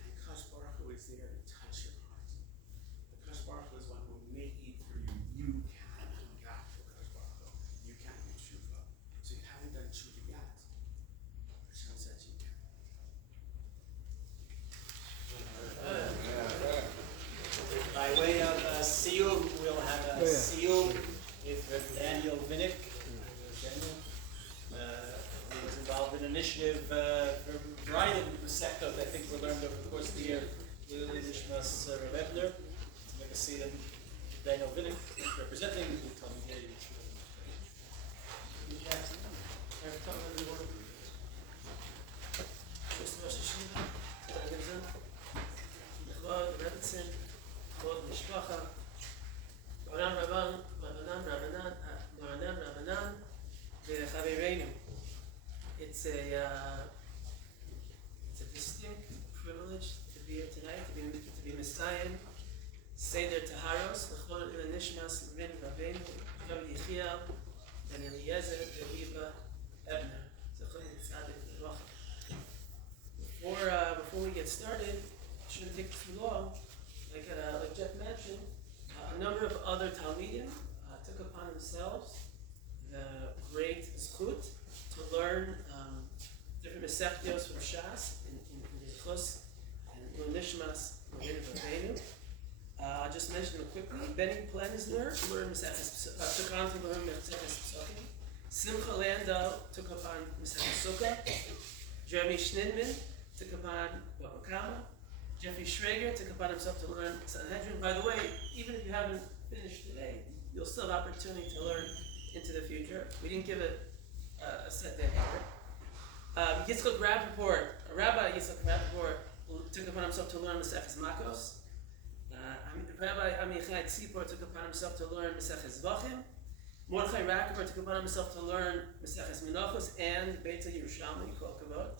and Kadosh Baruch Hu is there to touch your heart. The Kadosh Baruch Hu is one who will make it for you. You can come back to Kadosh Baruch Hu. You can do tshuva. So you haven't done tshuva yet. Hashem says you can. By way of siyum, we'll have a siyum with Daniel Vinnick. Daniel was involved in an initiative for a variety of sectors I think we learned over the course of the year. Nishmas Rabbi Ebner, to make a siyum. Daniel Vinnick representing the Talmud Yehi. כבוד משפחה, רבנן, וחברינו. It's a distinct privilege to be here tonight, to be Messiah. Seder Taharos, L'chol Nishmas Rin Rabbeinu, Rabbi Yechiel, and Eliezer, Rabbi Ebner. Zechon Tzadik L'rocha. Before we get started, it shouldn't take too long. Like Jeff mentioned, a number of other Talmidim took upon themselves the great zchut to learn different mesechtios from Shas in Yichus and Nishmas Rin Rabbeinu. I'll just mention them quickly. Benny Plensner learned took on to learn Meseches Psukim. Simcha Landau took upon Meseches Sukkah. Jeremy Schnidman took upon Bava Kama. Jeffrey Schrager took upon himself to learn Sanhedrin. By the way, even if you haven't finished today, you'll still have opportunity to learn into the future. We didn't give it a set day here. Yitzchak Rappaport, Rabbi Yitzchak Rappaport took upon himself to learn Meseches Makos. Rabbi Amichai Tzipor took upon himself to learn Meseches Zvachim. Mordechai Rakaber took upon himself to learn Meseches Menachos and Beita Yerushalmi, Kol Kavod.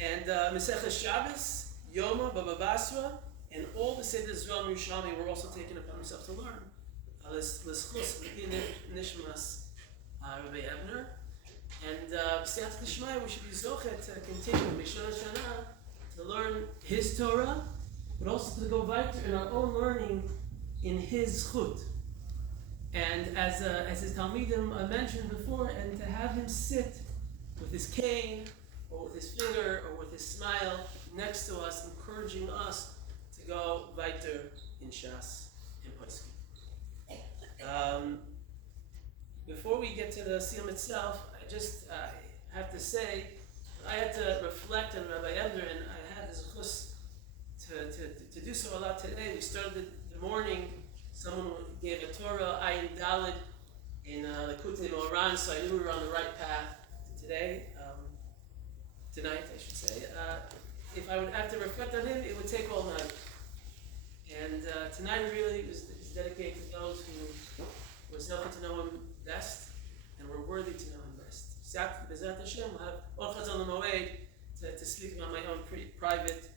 And Meseches Shabbos, Yoma, Baba Basra, and all the Seder Zrom Yerushalmi were also taken upon himself to learn. L'schus Nishmas Rabbi Ebner. And B'siyat L'shmai, we should be zochet to continue Mishana Shana to learn his Torah, but also to go weiter in our own learning in his zchut. And as his Talmidim mentioned before, and to have him sit with his cane, or with his finger, or with his smile next to us, encouraging us to go weiter in Shas and Poskim. Before we get to the siyum itself, I just have to say, I had to reflect on Rabbi Ebner, and I had this chus to do so a lot today. We started the morning, someone gave a Torah, Ayin Daled, in Likutei Moharan, so I knew we were on the right path today, tonight I should say. If I would have to reflect on him, it would take all night. And tonight really is dedicated to those who were zealous to know him best and were worthy to know him best. B'ezrat Hashem, we'll have Or Chazon L'Moed to speak about my own private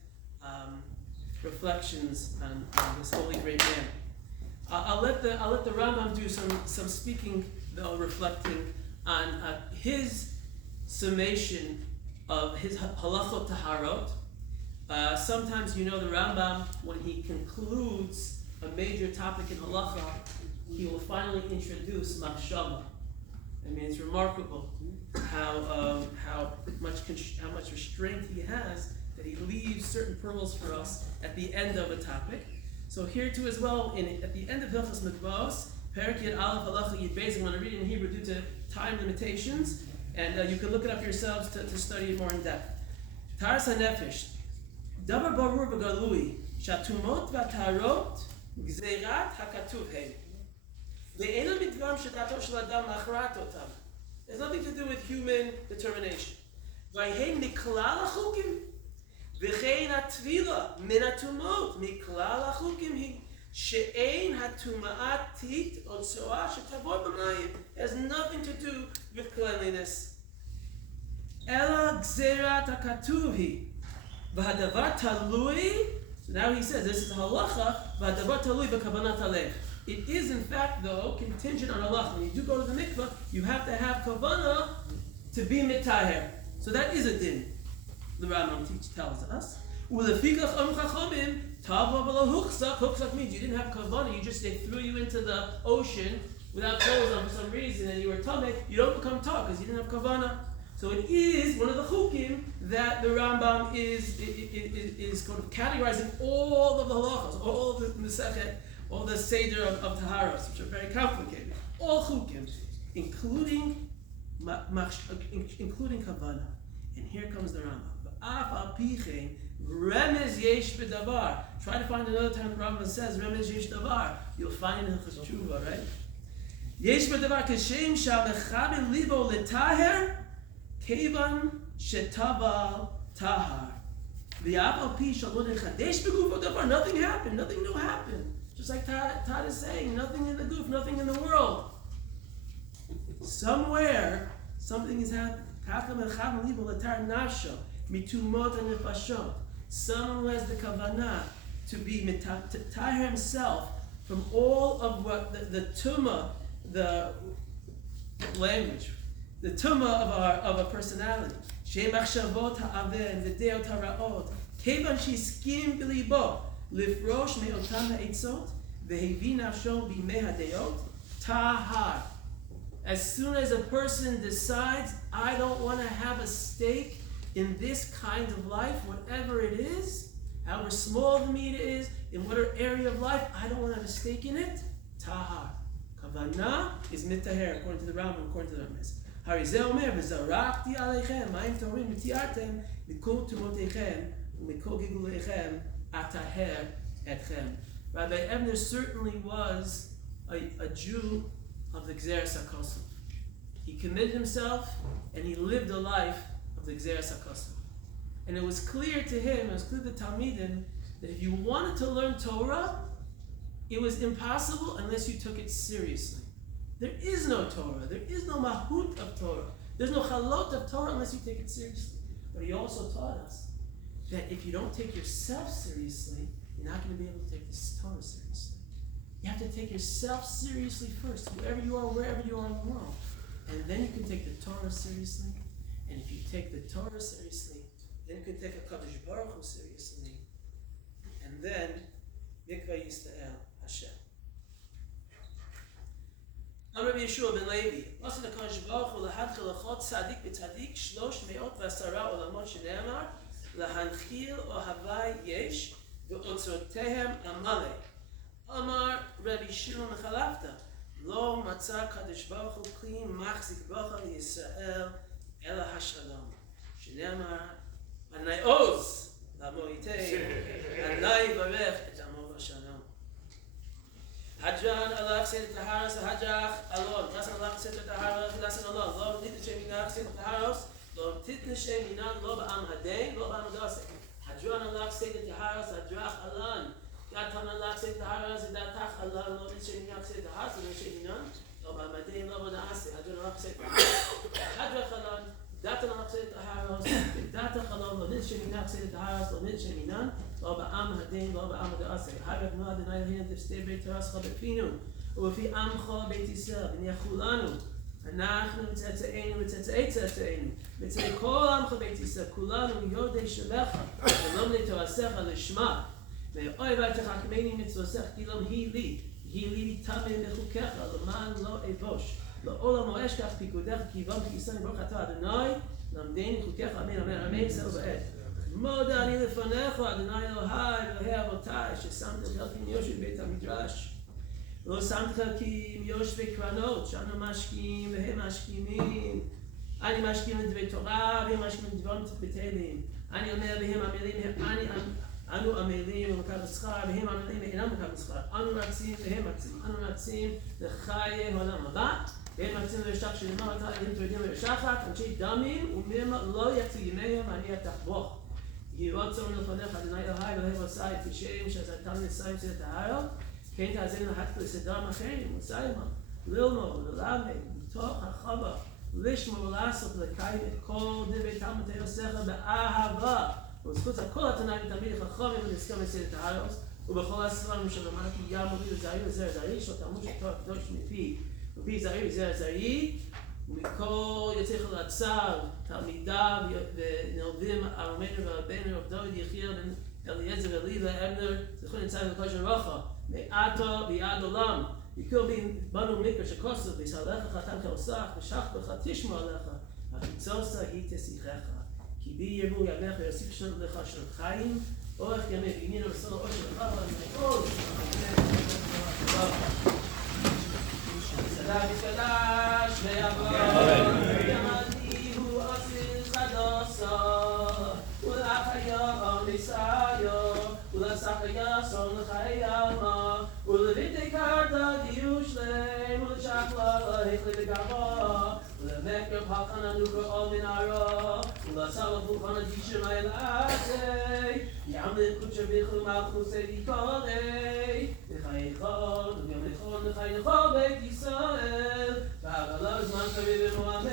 reflections on this holy great man. I'll let the Rambam do some speaking, though, reflecting on his summation of his halachot taharot. Sometimes the Rambam, when he concludes a major topic in halacha, he will finally introduce machshava. I mean, it's remarkable how much restraint he has, that he leaves certain pearls for us at the end of a topic. So here too as well, at the end of Hilchos Mikvos, Perek Yud Aleph Halacha Yud Beis, I'm going to read it in Hebrew due to time limitations, and you can look it up yourselves to study it more in depth. Taras HaNefesh, Davar Barur B'Galui, Shatumot V'Tarot, Gzeirat HaKatuv Hein. Ve'ena Midvam Shedato Shel Adam Lachrat Otam. There's nothing to do with human determination. V'Hein Niklal HaChukim, V'chein HaTvila Min HaTumot, Miklal HaChukim Hi, She'ein HaTuma'at Tit Otsoah Shetavor B'Mayim. Has nothing to do with cleanliness. Ela Gzeirat HaKatuv Hi, V'Hadavar Talui. So now he says, this is halacha, V'Hadavar Talui B'Kavanat Halev. It is, in fact, though, contingent on halacha. When you do go to the mikveh, you have to have kavanah to be mitaher. So that is a din. The Rambam tells us. Ulefikach am chachamim tava v'lo huchzak. Huchzak means you didn't have kavanah. They threw you into the ocean without clothes on for some reason, and you were tameh. You don't become tar because you didn't have kavanah. So it is one of the chukim that the Rambam is kind of categorizing all of the halachas, all the mesechet, all the seder of taharos, which are very complicated. All chukim, including kavanah. And here comes the Rambam. V'af al pichein remez yesh b'davar. Try to find another time the Rambam says remez yesh davar. You'll find it in Hilchos Tshuva, right? Yesh b'davar kashem sha'mechabin libo letaher kevan shetava tahar. V'af al pi shalod chadesh b'gufo davar. Nothing happened. Nothing new happened. Just like Todd is saying, nothing in the goof, nothing in the world. Somewhere, something is happening. Someone who has the kavanah to be tire himself from all of what the tumah, the language, the tumah of a personality. Lifrosh me'otam ha'etzot ve'hevi nafsho b'mei hadeyot tahar. As soon as a person decides, I don't want to have a stake in this kind of life, whatever it is, however small the meat is, in whatever area of life, I don't want to have a stake in it, tahar. Kavanah is mitaher, according to the Rambam, according to the Rambam. Harizeh omer v'zarakti aleichem ma'im torim v'tiartem mikol tumoteichem u'mikol giguleichem ataher etchem. Rabbi Ebner certainly was a Jew of the Gzeres HaKosov. He committed himself and he lived a life of the Gzeres HaKosov. And it was clear to him, it was clear to Talmidim, that if you wanted to learn Torah, it was impossible unless you took it seriously. There is no Torah. There is no mahut of Torah. There's no chalot of Torah unless you take it seriously. But he also taught us that if you don't take yourself seriously, you're not going to be able to take this Torah seriously. You have to take yourself seriously first, wherever you are in the world. And then you can take the Torah seriously. And if you take the Torah seriously, then you can take a Kadosh Baruch Hu seriously. And then, Mikvah Yisrael Hashem. I'm Rabbi Yeshua ben Levi. Listen to Kadosh Baruch Hu lahadchil lachot tzadik b'tzadik 310 olamot shene'amar lahanchil ohavai yesh ve'otzrotehem amalek. Amar Rabbi Shimon Mechalafta לא מצא קדוש ברוך הוא כלי מחזיק ברכה לישראל אלא השלום. שנאמר, אדוני עוז לעמו ייתן, אדוני יברך את עמו בשלום. Hadran Allah said the house, Hadrach alone. That's Allah said the house, that's alone. Lord, did the Sheminah said the house, Lord, did the Sheminah, Lord, am Haday, Lord, am Dase. Hadran Allah said the house, Hadrach alone. Gatan Allah said the house, Datach Allah, Lord, did the Sheminah said the house, Lord, Sheminah, Lord, am Haday, Lord, Dase. Hadran Allah said the house, Hadrach alone. Datan Allah said the house, Datach alone, Lord, did the Sheminah said the house, Lord, did the Sheminah. לא בעם הדין, לא בעם הדעשה. הרב נועד אדוני אלוהינו תפסי בית תורתך בפינו, ובפי עמך בית ישראל, וניחו לנו. אנחנו וצאצאינו וצאצאי צאצאינו, וצאצאי כל עמך בית ישראל, כולנו יודעי שלך, ולומדי תורתך לשמה. ואוי ותחכמני מצוותך, כי לא היא לי תמי בחוקיך, למען לא אבוש. לעולם לא אשכח פיקודך, כי בם כיסני ברוך אתה אדוני, למדני חוקיך, אמן אמן אמן, ישראל ועד. מודה אני לפניך, אדוני אלוהי, אלוהי אבותיי, ששמת חלקי עם יושבי בית המדרש. לא שמת חלקי עם יושבי קרנות, שאנו משקיעים והם משקיעים. אני משקיעים לדברי תורה, והם משקיעים לדברים בטלים. אני אומר והם עמלים, אנו עמלים ומקבל שכר, והם עמלים ואינם מקבל שכר. אנו מקצים והם מקצים. אנו מקצים לחיי העולם הבא. והם מקצים לשך שנאמר אותה, הם תורדים לשחת, אנשי דמים, ומרמה לא יקצו ימיהם, אני אתחבוך. יהי רצון לפניך, אדוני אלוהי, אלוהי ועשי, כשם שעשתם נסיים את ההר, כן תעזרנו להתחיל לסדר אחרים, וסיימה, ללמוד, ללמד, מתוך החווה, לשמור ולעשות ולקיים את כל דברי תלמודי יוסף באהבה, ובזכות הכל התנאי ותמיד חכמים ונזכר את ההר, ובכל הספרים שלמדתי יעמוד לי לזעיר וזרע זרעי, שתלמוד שתור הקדוש מפי, ופי זרעי וזרע זרעי, ומכל יוצאי חלצר, תלמידיו ונלווים ארמנו ורבנו רב דוד יחיאל בן אליעזר ואלי ואבנר, זכו נמצא בקודש ברכה, מעתה ועד עולם, יקור בנו מקר שכוסף, ויסלח חתם כעוסך, ושח בך תשמע עליך, החיצוסה היא תשיחך. כי בי ירבו ימיך ויוסיף שלנו לך של חיים, אורך ימי וימינו וסוד האור שלך, ולמקור סלח וקדש ויעבור, ימדי הוא אסיל חדוסו, ולחיום ניסיו, ולסחיוסו לחיימו, ולביתי קרתא דיור שלם, ולשחלה להחלי בגרמו, ולמקר פחן הנוקר עול מנערו, ולסלח פולחן הדישם אל עצי, יעמד קודשא ביכו מלכוסי דיקורי, לחייכון וביום לחייכון בית ישראל, והגלה זמן קריב ומועמד.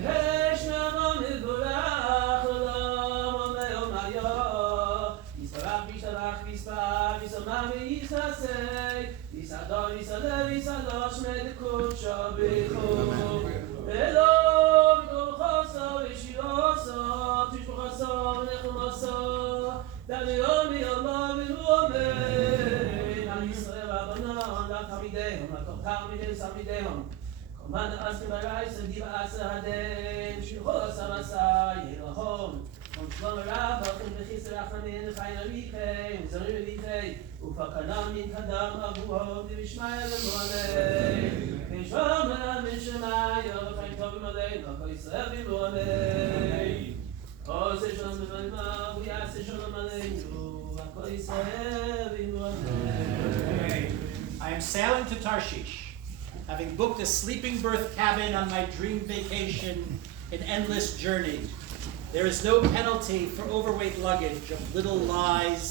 יהי שמם מבורך עולם עמל מעיו, ישבח וישתבח ויספק וישמח וישתעשי, ויסעדו ויסעלה ויסעלוש מדקודשא ביכו, אלוהים כוחו ושירוסו, תשבחו ונחמוסו, דמיון מיומם ומאמן, על ישראל רבנן, לתלמידיהם, לכל תלמידי תלמידיהם. כמובן דאסקי ברייס ודיב עשר הדין, שיכול עשר עשר ילהום. ונשלום הרב, וכן בחיסר רחמין, חיין אביכם, זרים אביכם, ופקדם ינקדם אבוהו, דבשמיא למועמד. ושלום אמן שמיא, וחיים טובים עלינו, כל ישראל במועמד. עושה שלום בבניו, ויעשה שלום עלינו, הכל ישראל במועמד. I am sailing to Tarshish, having booked a sleeping berth cabin on my dream vacation, an endless journey. There is no penalty for overweight luggage of little lies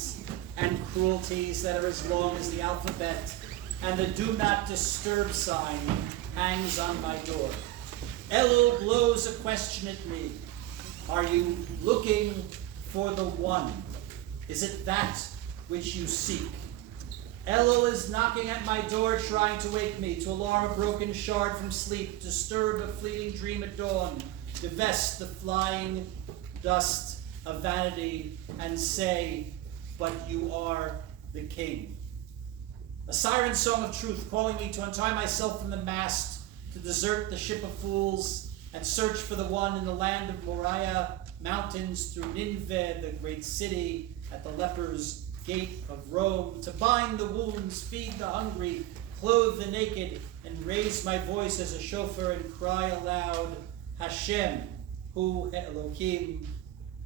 and cruelties that are as long as the alphabet, and the do not disturb sign hangs on my door. Elul blows a question at me. Are you looking for the one? Is it that which you seek? Elul is knocking at my door, trying to wake me, to alarm a broken shard from sleep, disturb a fleeting dream at dawn, divest the flying dust of vanity, and say, but you are the king. A siren song of truth calling me to untie myself from the mast, to desert the ship of fools, and search for the one in the land of Moriah, mountains through Nineveh, the great city, at the leper's gate of Rome, to bind the wounds, feed the hungry, clothe the naked, and raise my voice as a shofar and cry aloud, Hashem, Hu Elohim,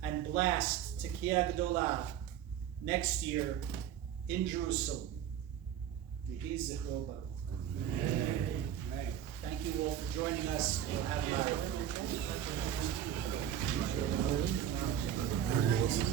and blast Tekiah Gedolah next year in Jerusalem. Yehi zichro baruch. Amen. Thank you all for joining us. We'll have our